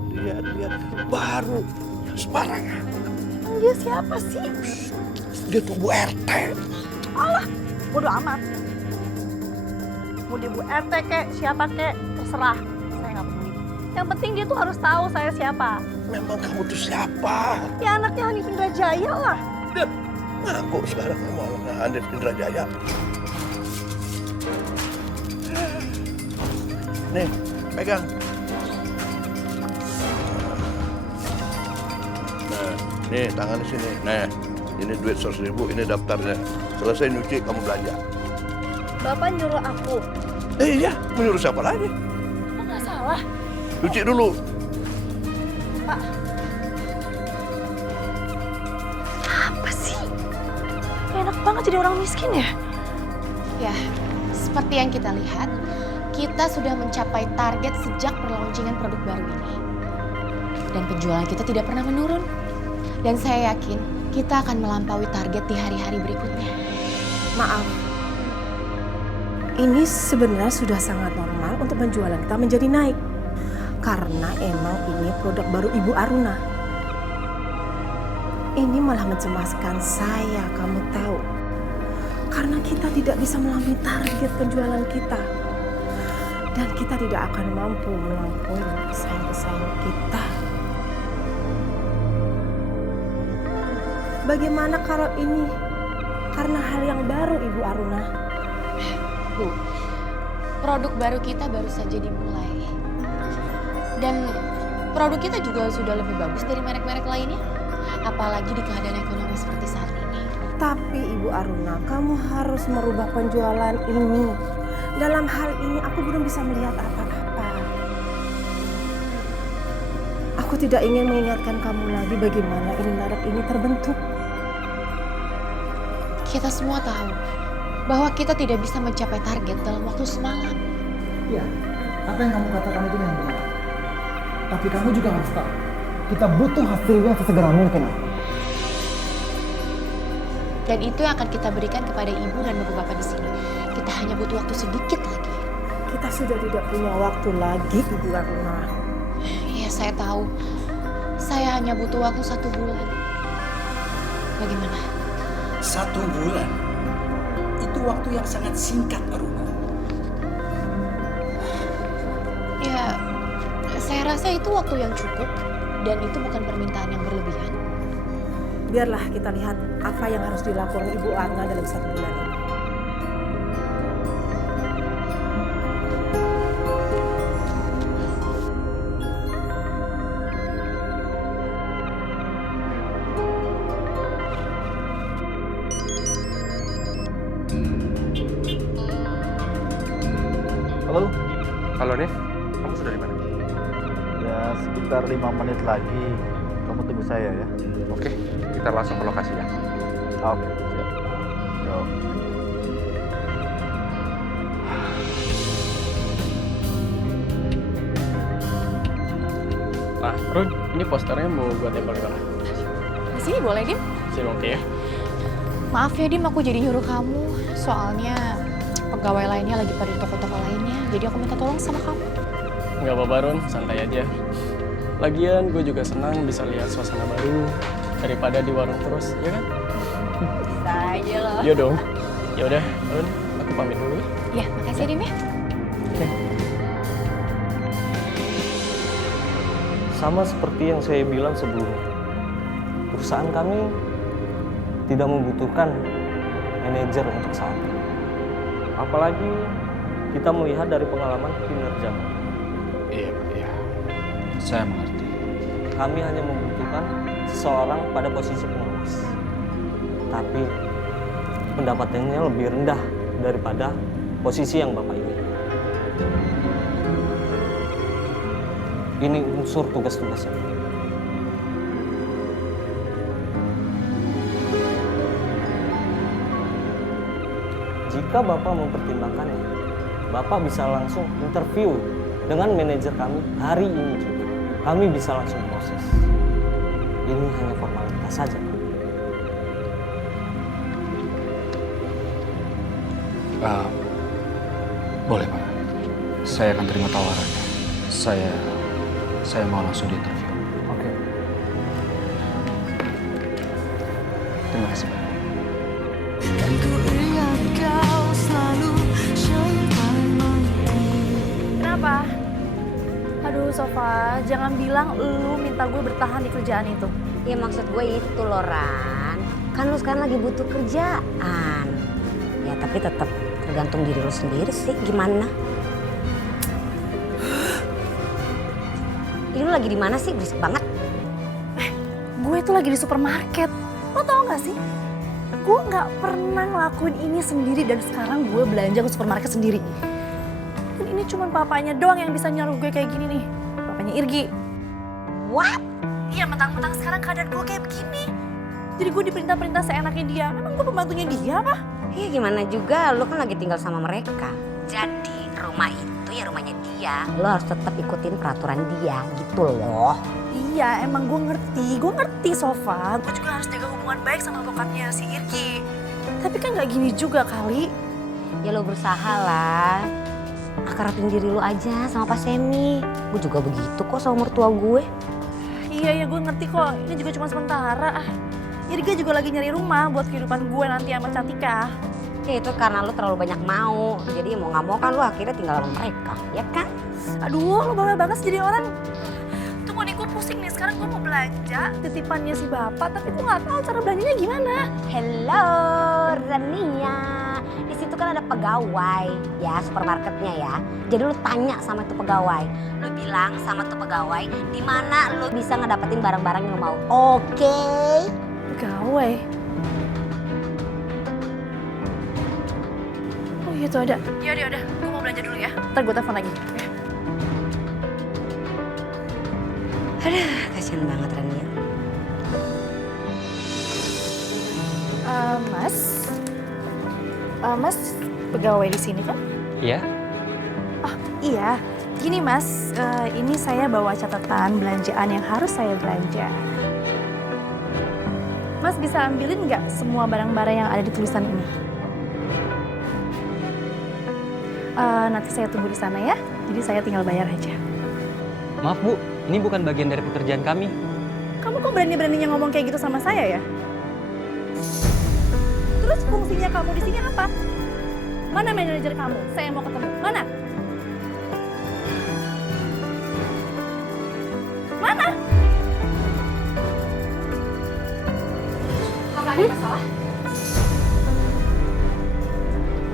Baru sembarangan. Dia siapa sih? Dia tuh Bu RT. Alah, bodo amat. Mau dia Bu RT kek, siapa kek, terserah. Saya nggak peduli. Yang penting dia tuh harus tahu saya siapa. Memang kamu tuh siapa? Ya anaknya Hanif Indrajaya lah. Dia ngaku sekarang kamu anaknya Hanif Indrajaya. Nih, pegang. Nah, nih tangan di sini. Nah, ini duit 100.000, ini daftarnya. Selesai nyuci, kamu belanja. Bapak nyuruh aku. Iya, menyuruh siapa lagi? Kok nggak salah? Cuci dulu. Pak. Apa sih? Enak banget jadi orang miskin ya? Ya, seperti yang kita lihat, kita sudah mencapai target sejak perlauncingan produk baru ini. Dan penjualan kita tidak pernah menurun. Dan saya yakin kita akan melampaui target di hari-hari berikutnya. Maaf, ini sebenarnya sudah sangat normal untuk penjualan kita menjadi naik. Karena emang ini produk baru Ibu Aruna. Ini malah mencemaskan saya, kamu tahu. Karena kita tidak bisa melampaui target penjualan kita. Dan kita tidak akan mampu melampaui pesaing-pesaing kita. Bagaimana kalau ini karena hal yang baru, Ibu Aruna? Bu, produk baru kita baru saja dimulai. Dan produk kita juga sudah lebih bagus dari merek-merek lainnya. Apalagi di keadaan ekonomi seperti saat ini. Tapi Ibu Aruna, kamu harus merubah penjualan ini. Dalam hal ini aku belum bisa melihat apa-apa. Aku tidak ingin mengingatkan kamu lagi bagaimana ini narap ini terbentuk. Kita semua tahu bahwa kita tidak bisa mencapai target dalam waktu semalam. Iya, apa yang kamu katakan itu yang benar. Tapi kamu juga harus tahu, kita butuh hasilnya sesegera mungkin. Dan itu yang akan kita berikan kepada ibu dan bapak-bapak di sini. Kita hanya butuh waktu sedikit lagi. Kita sudah tidak punya waktu lagi, Ibu Aruna. Iya, saya tahu. Saya hanya butuh waktu 1 bulan. Bagaimana? 1 bulan? Itu waktu yang sangat singkat, Aruna. Ya, saya rasa itu waktu yang cukup. Dan itu bukan permintaan yang berlebihan. Biarlah kita lihat apa yang harus dilakukan Ibu Aruna dalam 1 bulan ini. Halo? Halo, Dev. Kamu sudah di mana? Ya, sekitar 5 menit lagi. Kamu tunggu saya ya. Oke, kita langsung ke lokasi ya. Oke, siap. Yo. Nah, Run, ini posternya mau gue tempel di mana? Di sini boleh, Dim? Sini oke ya? Maaf ya, Dim, aku jadi nyuruh kamu. Soalnya pegawai lainnya lagi pada di toko-toko lainnya. Jadi aku minta tolong sama kamu. Nggak apa-apa, Run. Santai aja. Lagian gue juga senang bisa lihat suasana baru daripada di warung terus, ya kan? Bisa aja loh. Iya dong. Ya udah, Run, aku pamit dulu ya. Ya, makasih ya, Dim ya. Oke. Sama seperti yang saya bilang sebelumnya, perusahaan kami tidak membutuhkan manajer untuk saat ini. Apalagi kita melihat dari pengalaman kinerja. Iya, Pak. Iya. Saya mengerti. Kami hanya membutuhkan seseorang pada posisi pengawas. Tapi pendapatannya lebih rendah daripada posisi yang Bapak ingin. Ini unsur tugas-tugasnya. Jika Bapak mempertimbangkannya, Bapak bisa langsung interview dengan manajer kami hari ini juga. Kami bisa langsung proses. Ini hanya formalitas saja. Boleh, Pak. Saya akan terima tawarannya. Saya mau langsung di interview. Oke. Terima kasih, Pak. Kenapa? Aduh, Sofa, jangan bilang lu minta gue bertahan di kerjaan itu. Ya maksud gue itu loh, Ran. Kan lu sekarang lagi butuh kerjaan. Ya tapi tetap tergantung diri lu sendiri sih, gimana? Ini lu lagi di mana sih? Berisik banget. Gue tuh lagi di supermarket. Lo tau gak sih? Gue gak pernah ngelakuin ini sendiri dan sekarang gue belanja ke supermarket sendiri. Dan ini cuma papanya doang yang bisa nyuruh gue kayak gini nih. Papanya Irgi. What? Iya, mentang-mentang sekarang keadaan gue kayak begini. Jadi gue diperintah-perintah seenaknya dia. Emang gue pembantunya dia apa? Iya gimana juga, lu kan lagi tinggal sama mereka. Jadi rumah itu ya rumahnya dia. Lo harus tetap ikutin peraturan dia gitu loh. Iya, emang gue ngerti Sofa. Gue juga harus jaga hubungan baik sama bokapnya si Irgi. Tapi kan gak gini juga kali. Ya lo berusaha lah. Akrabin diri lo aja sama Pak Semi. Gue juga begitu kok sama mertua gue. Iya, gue ngerti kok. Ini juga cuma sementara. Irga juga lagi nyari rumah buat kehidupan gue nanti sama Cantika. Ya itu karena lo terlalu banyak mau. Jadi mau gak mau kan lo akhirnya tinggal sama mereka, ya kan? Aduh, lo bawel banget sih jadi orang. Tunggu nih, gue pusing nih. Sekarang gue mau belanja titipannya si bapak, tapi gue gak tahu cara belanjanya gimana. Hello, Rania. Di situ kan ada pegawai, ya supermarketnya ya. Jadi lu tanya sama tuh pegawai. Lu bilang sama tuh pegawai di mana lu bisa ngedapetin barang-barang yang lu mau. Oke? Pegawai? iya tuh ada. Yaudah, gue mau belanja dulu ya. Ntar gue telepon lagi. Ya. Aduh, kasihan banget Rania. Mas pegawai di sini kan? Iya. Oh iya, gini Mas, ini saya bawa catatan belanjaan yang harus saya belanja. Mas bisa ambilin nggak semua barang-barang yang ada di tulisan ini? Nanti saya tunggu di sana ya, jadi saya tinggal bayar aja. Maaf Bu, ini bukan bagian dari pekerjaan kami. Kamu kok berani-beraninya ngomong kayak gitu sama saya ya? Terus fungsinya kamu di sini apa? Mana manajer kamu? Saya mau ketemu. Mana? Mana? Apa ada masalah?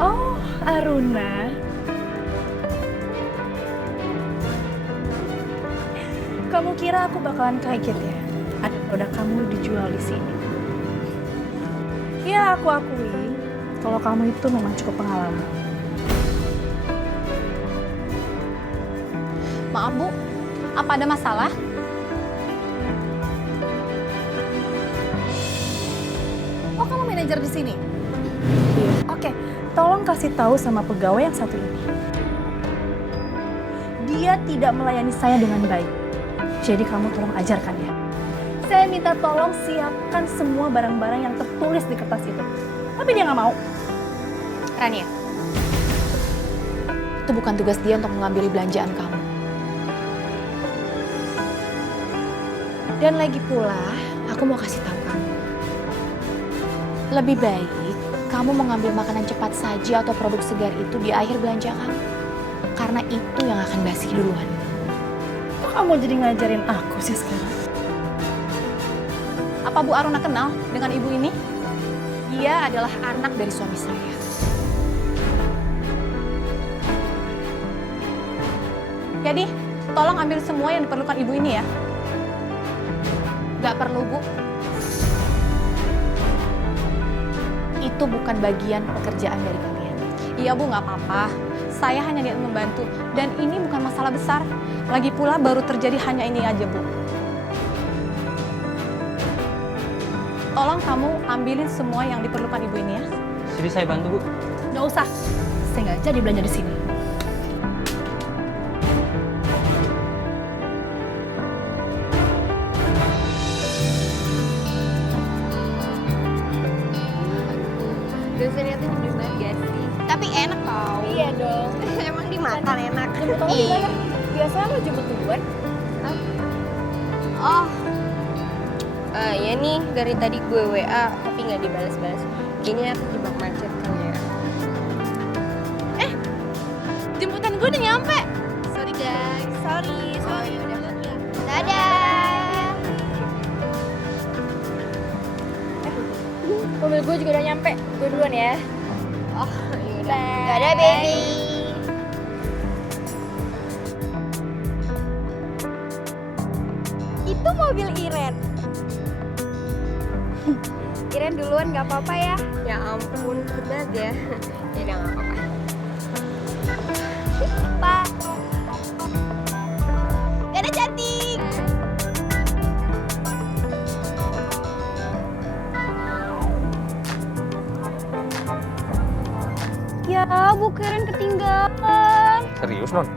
Oh, Aruna. Kamu kira aku bakalan kaget ya? Ada produk kamu dijual di sini. Ya, aku akui kalau kamu itu memang cukup pengalaman. Maaf Bu, apa ada masalah? Oh, kamu manajer di sini? Iya. Oke, tolong kasih tahu sama pegawai yang satu ini. Dia tidak melayani saya dengan baik. Jadi kamu tolong ajarkan ya. Saya minta tolong siapkan semua barang-barang yang tertulis di kertas itu. Tapi dia nggak mau. Rania, itu bukan tugas dia untuk mengambil belanjaan kamu. Dan lagi pula, aku mau kasih tahu kamu. Lebih baik kamu mengambil makanan cepat saji atau produk segar itu di akhir belanja kamu. Karena itu yang akan basi duluan. Kok kamu jadi ngajarin aku sih sekarang? Apa Bu Aruna kenal dengan ibu ini? Dia adalah anak dari suami saya. Jadi, tolong ambil semua yang diperlukan ibu ini ya. Gak perlu, Bu. Itu bukan bagian pekerjaan dari kalian. Iya, Bu, gak apa-apa. Saya hanya ingin membantu. Dan ini bukan masalah besar. Lagi pula baru terjadi hanya ini aja, Bu. Tolong kamu ambilin semua yang diperlukan ibu ini ya. Jadi saya bantu Bu. Nggak usah. Saya nggak jadi belanja di sini. Dosennya tuh nyebelin banget gak sih? Tapi enak tau. Iya dong. Emang dimakan enak. Jemput kamu gimana? Biasanya lo jemput duluan. Oh, ya nih dari tadi gue WA tapi nggak dibalas-balas. Kayaknya aku jebak macet kali ya. Jemputan gue udah nyampe. Sorry guys, sorry. Dadah. Mobil gue juga udah nyampe. Gue duluan ya. Oh, yaudah. Dadah baby. Itu mobil Iren. Iren duluan gak apa-apa ya? Ya ampun, benar ya. Ya udah gak apa-apa. Pak. Dadah cantik. Ya, buku Iren ketinggalan. Serius, Non?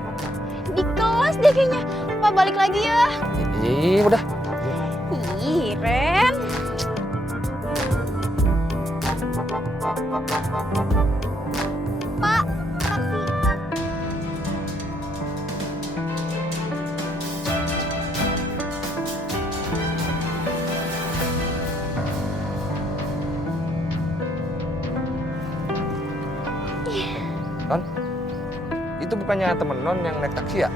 Di kelas deh kayaknya. Pak balik lagi ya. Iya, udah. Ih, Ren. Pak, taksi. Non, itu bukannya temen Non yang naik taksi ya?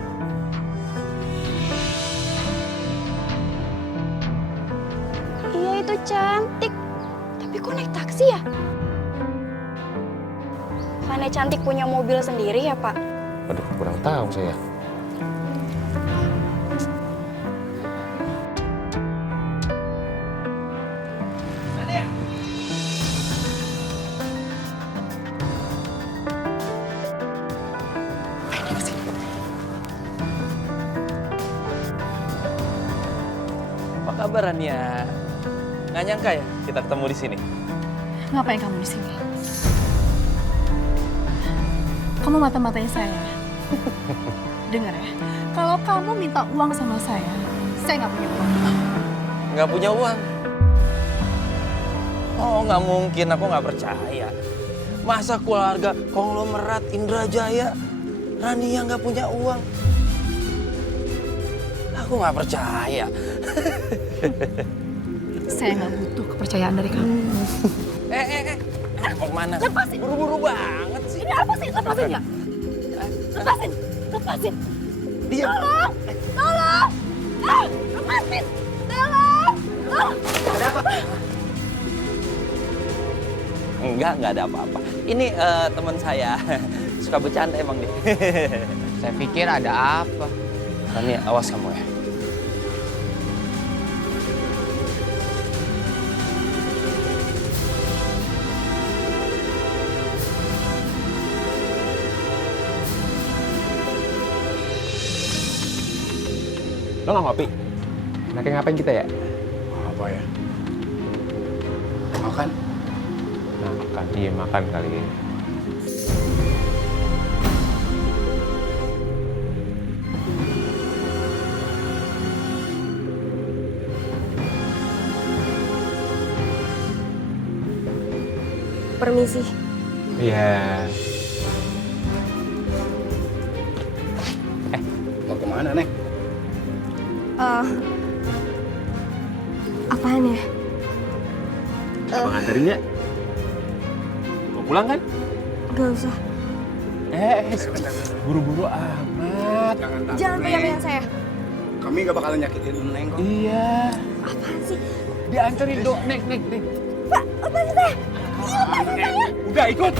Iya, itu cantik. Tapi kok naik taksi ya? Bukannya cantik punya mobil sendiri ya, Pak? Aduh, kurang tahu saya. kabar Rania? Nggak nyangka ya kita ketemu di sini. Ngapain kamu di sini? Kamu mata-matain saya. Dengar ya, kalau kamu minta uang sama saya nggak punya uang. Nggak punya uang? Oh, nggak mungkin. Aku nggak percaya. Masa keluarga konglomerat Indrajaya, Rania nggak punya uang? Aku nggak percaya. Saya nggak butuh kepercayaan dari kamu. Mau kemana? Lepasin. Buru-buru banget sih. Ini apa sih? Lepasin ya? Lepasin. Lepasin. Diam. Tolong. Tolong. Lepasin. Tolong. Ada apa? Nggak ada apa-apa. Ini teman saya. Suka bercanda emang nih. Saya pikir ada apa. Rania, awas kamu ya. Lo nggak ngopi? Enaknya ngapain kita ya? Apa ya? Makan? Nah, makan. Iya, makan kali ini. Permisi. Iya. Mau kemana, Neng? Apaan ya? Abang anterin ya? Mau pulang kan? Gak usah. Buru-buru amat. Jangan pegang-pegang saya. Kami gak bakalan nyakitin Neng kok. Iya. Apaan sih? Dianterin dong, Neng. Pak, lepasin saya. Lepasin saya. Udah ikut.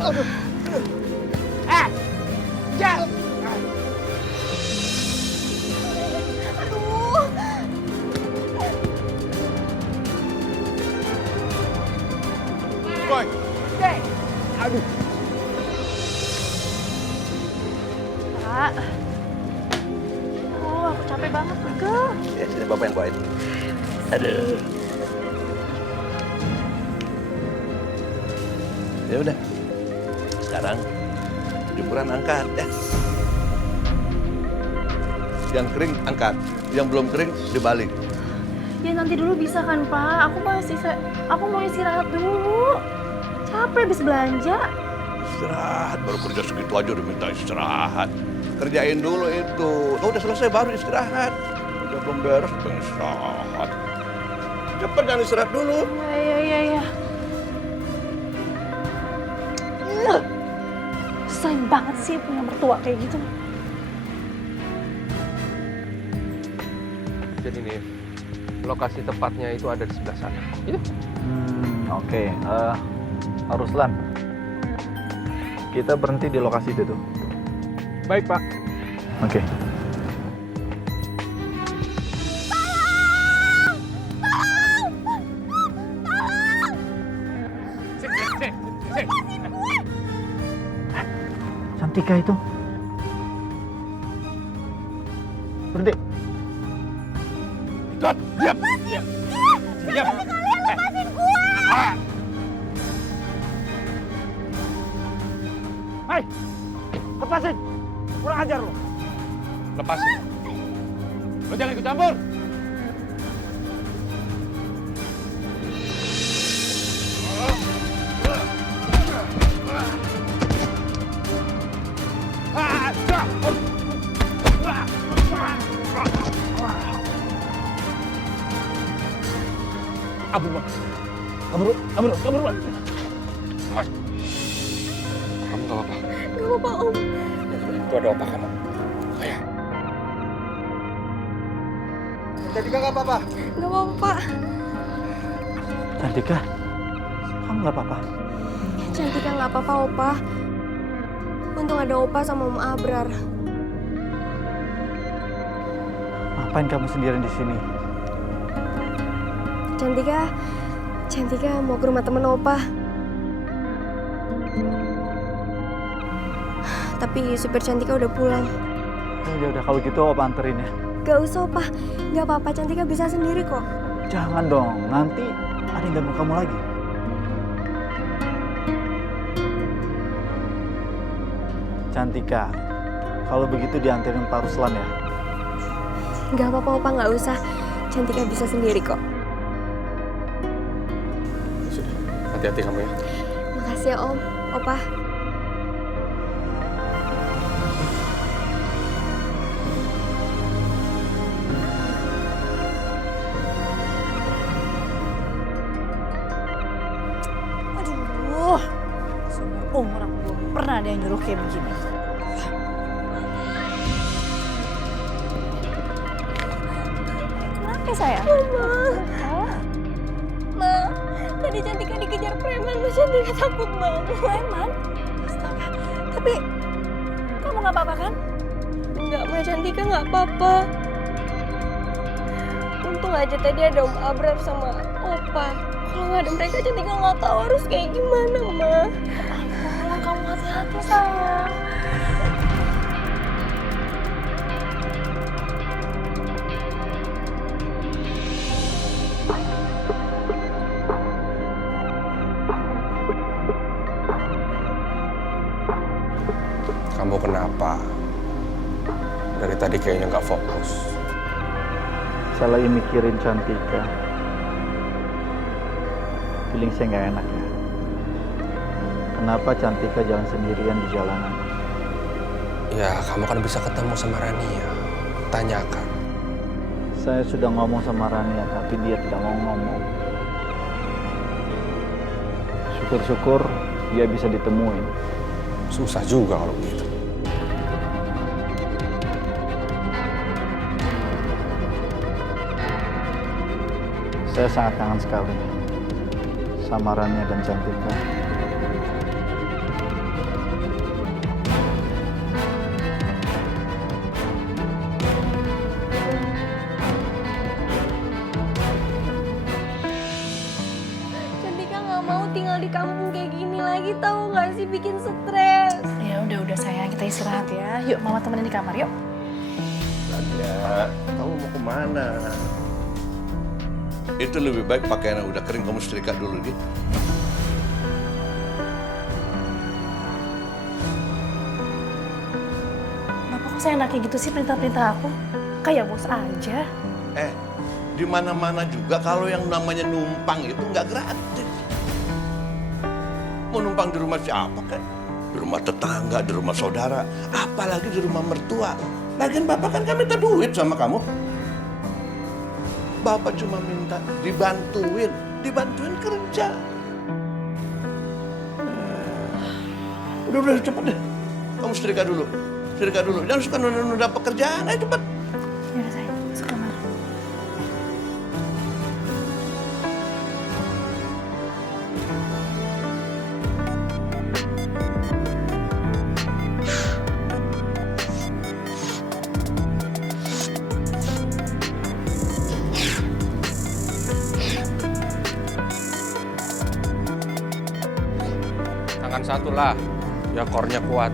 Aduh. Jangan. Boy. Aduh. Pak. Aku capek banget, pegel. Ya, sini Bapak yang bawain. Aduh. Ya udah. Sekarang jemuran angkat ya. Yang kering angkat, yang belum kering dibalik. Ya nanti dulu bisa kan, Pak? Aku mau istirahat dulu. Capek habis belanja. Istirahat, baru kerja segitu aja udah minta istirahat. Kerjain dulu itu. Oh, udah selesai baru istirahat. Udah belum beres, pengen istirahat. Cepet jangan istirahat dulu. Iya. Sayang banget sih punya mertua kayak gitu. Jadi nih, lokasi tepatnya itu ada di sebelah sana. Gitu. Oke. Ruslan, kita berhenti di lokasi itu tuh. Baik, Pak. Oke. Cantika itu. Berhenti. Ikut, diam. Diam. Kalian lepasin gue. Hai, lepasin. Kurang ajar lo. Lepasin. Lo jangan ikut campur. Kabur. Kamu gak apa-apa? Gak apa-apa, Om. Itu ada opa kamu. Ayo. Cantika gak apa-apa? Gak apa-apa, Pak. Cantika, kamu nggak apa-apa? Cantika gak apa-apa, Opa. Untung ada Opa sama Om Abrar. Ngapain kamu sendirian di sini? Cantika mau ke rumah temen Opa. Tapi supir Cantika udah pulang. Udah kalau gitu Opa anterin ya. Gak usah, Opa. Gak apa-apa, Cantika bisa sendiri kok. Jangan dong, nanti ada yang ganggu kamu lagi. Cantika, kalau begitu dianterin Pak Ruslan ya. Gak apa-apa, Opa, gak usah. Cantika bisa sendiri kok. Sudah, hati-hati kamu ya. Makasih ya, Om. Opa. Aduh, seumur umur aku belum pernah ada yang nyuruh kayak begini. Kenapa saya? Ma, tadi Cantika dikejar preman, Ma. Cantika takut banget. Preman? Astaga. Tapi, kamu gak apa-apa kan? Enggak, Ma. Cantika nggak apa-apa. Untung aja tadi ada Om Abrar sama Opa. Kalau nggak ada mereka, Cantika nggak tahu harus kayak gimana, Ma. Ampun, kamu hati-hati, sayang. Kamu kenapa? Dari tadi kayaknya nggak fokus. Saya lagi mikirin Cantika. Feeling saya nggak enak ya. Kenapa Cantika jalan sendirian di jalanan? Ya, kamu kan bisa ketemu sama Rania. Tanyakan. Saya sudah ngomong sama Rania, tapi dia tidak mau ngomong. Syukur-syukur dia bisa ditemuin. Susah juga kalau begitu. Saya sangat kangen sekali sama Rania dan Cantika. Cantika nggak mau tinggal di kampung kayak gini lagi, tahu nggak sih, bikin stres. Ya udah sayang, kita istirahat ya. Yuk, Mama temenin di kamar, yuk. Nadia, kamu mau kemana? Itu lebih baik pakaian yang udah kering kamu setrika dulu gitu. Kenapa kok saya enaknya gitu sih perintah-perintah aku? Kayak bos aja. Di mana-mana juga kalau yang namanya numpang itu nggak gratis. Mau numpang di rumah siapa kan? Di rumah tetangga, di rumah saudara, apalagi di rumah mertua. Lagian Bapak kan gak minta duit sama kamu. Bapak cuma minta dibantuin kerja. Udah cepet deh. Kamu setrika dulu. Jangan suka nunda-nunda pekerjaan, ayo cepet. Ya udah sayang, masuk kamar. Tangan satu lah, ya core-nya kuat.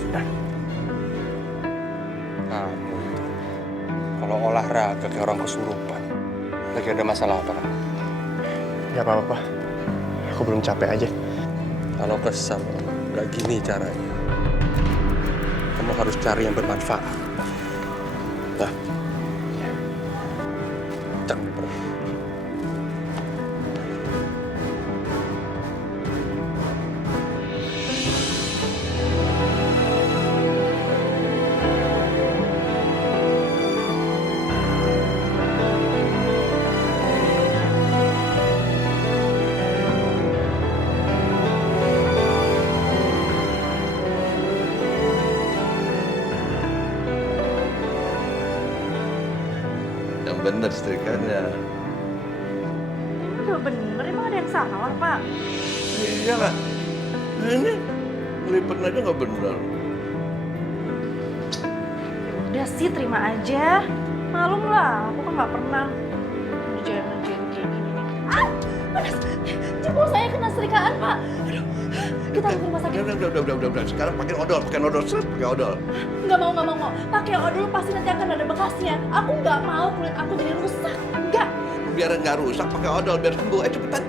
Sudah. Kamu itu, kalau olahraga kayak orang kesurupan. Lagi ada masalah apa kan? Gak apa-apa, aku belum capek aja. Kalau kesal, nggak gini caranya. Kamu harus cari yang bermanfaat. Nah, jangan pergi. Yang bener setrikanya. Udah bener, emang ada yang salah, Pak? Iyalah. Ini ngelipet aja nggak bener. Udah sih, terima aja. Malum lah, aku kan nggak pernah ngerjain kayak gini. panas. Jempol saya kena serikaan, Pak. Aduh, kita harus ke rumah sakit. Udah. Sekarang pakai odol, pakai odol. Nggak mau. Pakai odol pasti nanti akan ada bekasnya. Aku nggak mau kulit aku jadi rusak. Nggak. Biar nggak rusak, pakai odol biar sembuh. Cepetan.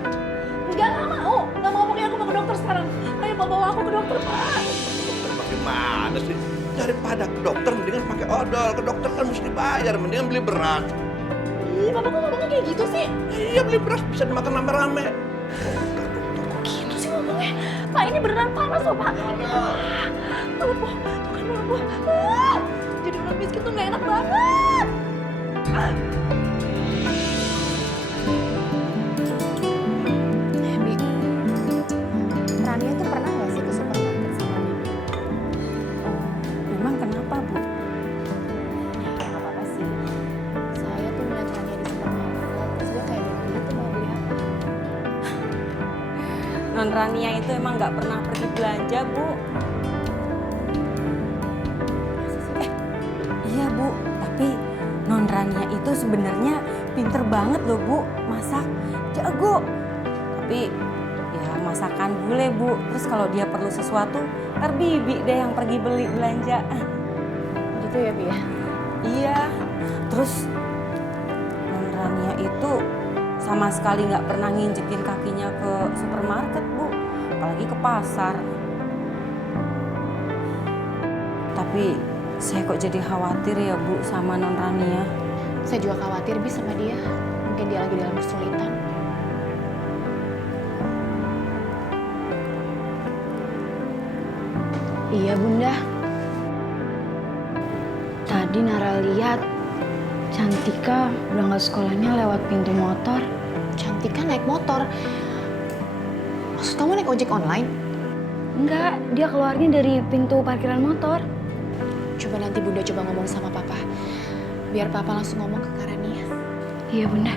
Nggak mau. Nggak mau, pokoknya aku mau ke dokter sekarang. Ayo bawa aku ke dokter, Pak. Bagaimana sih? Daripada ke dokter, mendingan pakai odol. Ke dokter kan mesti bayar, mendingan beli beras. Ih, Bapak kok ngomongnya kayak gitu sih? Iya, beli beras bisa dimakan rame-rame. Gitu sih ngomongnya. Pak, ini beneran panas loh, Pak. Tuh, Po. Tuh kan lumpuh. Jadi orang miskin tuh nggak enak banget. Bi, Rania tuh pernah nggak sih ke supermarket sama Bibi? Memang kenapa, Bu? Ya, nggak apa-apa sih. Saya tuh ngeliat Rania di supermarket, terus dia kayak bingung gitu mau beli apa. Non Rania itu emang nggak pernah pergi belanja, Bu. Iya, Bu. Tapi Non Rania itu sebenarnya pinter banget loh, Bu. Masak jago. Tapi ya masakan bule, Bu. Terus kalau dia perlu sesuatu, ntar Bibi deh yang pergi beli belanja. Gitu ya, Bi ya? Iya. Terus Non Rania itu sama sekali nggak pernah nginjekin kakinya ke supermarket, Bu. Apalagi ke pasar. Tapi saya kok jadi khawatir ya, Bu, sama Non Rania. Saya juga khawatir, Bi, sama dia. Mungkin dia lagi dalam kesulitan. Iya, Bunda. Tadi Nara lihat Cantika berangkat sekolahnya lewat pintu motor. Cantika naik motor? Maksud kamu naik ojek online? Enggak, dia keluarnya dari pintu parkiran motor. Coba nanti Bunda coba ngomong sama Papa. Biar Papa langsung ngomong ke Kak Rania. Iya, Bunda.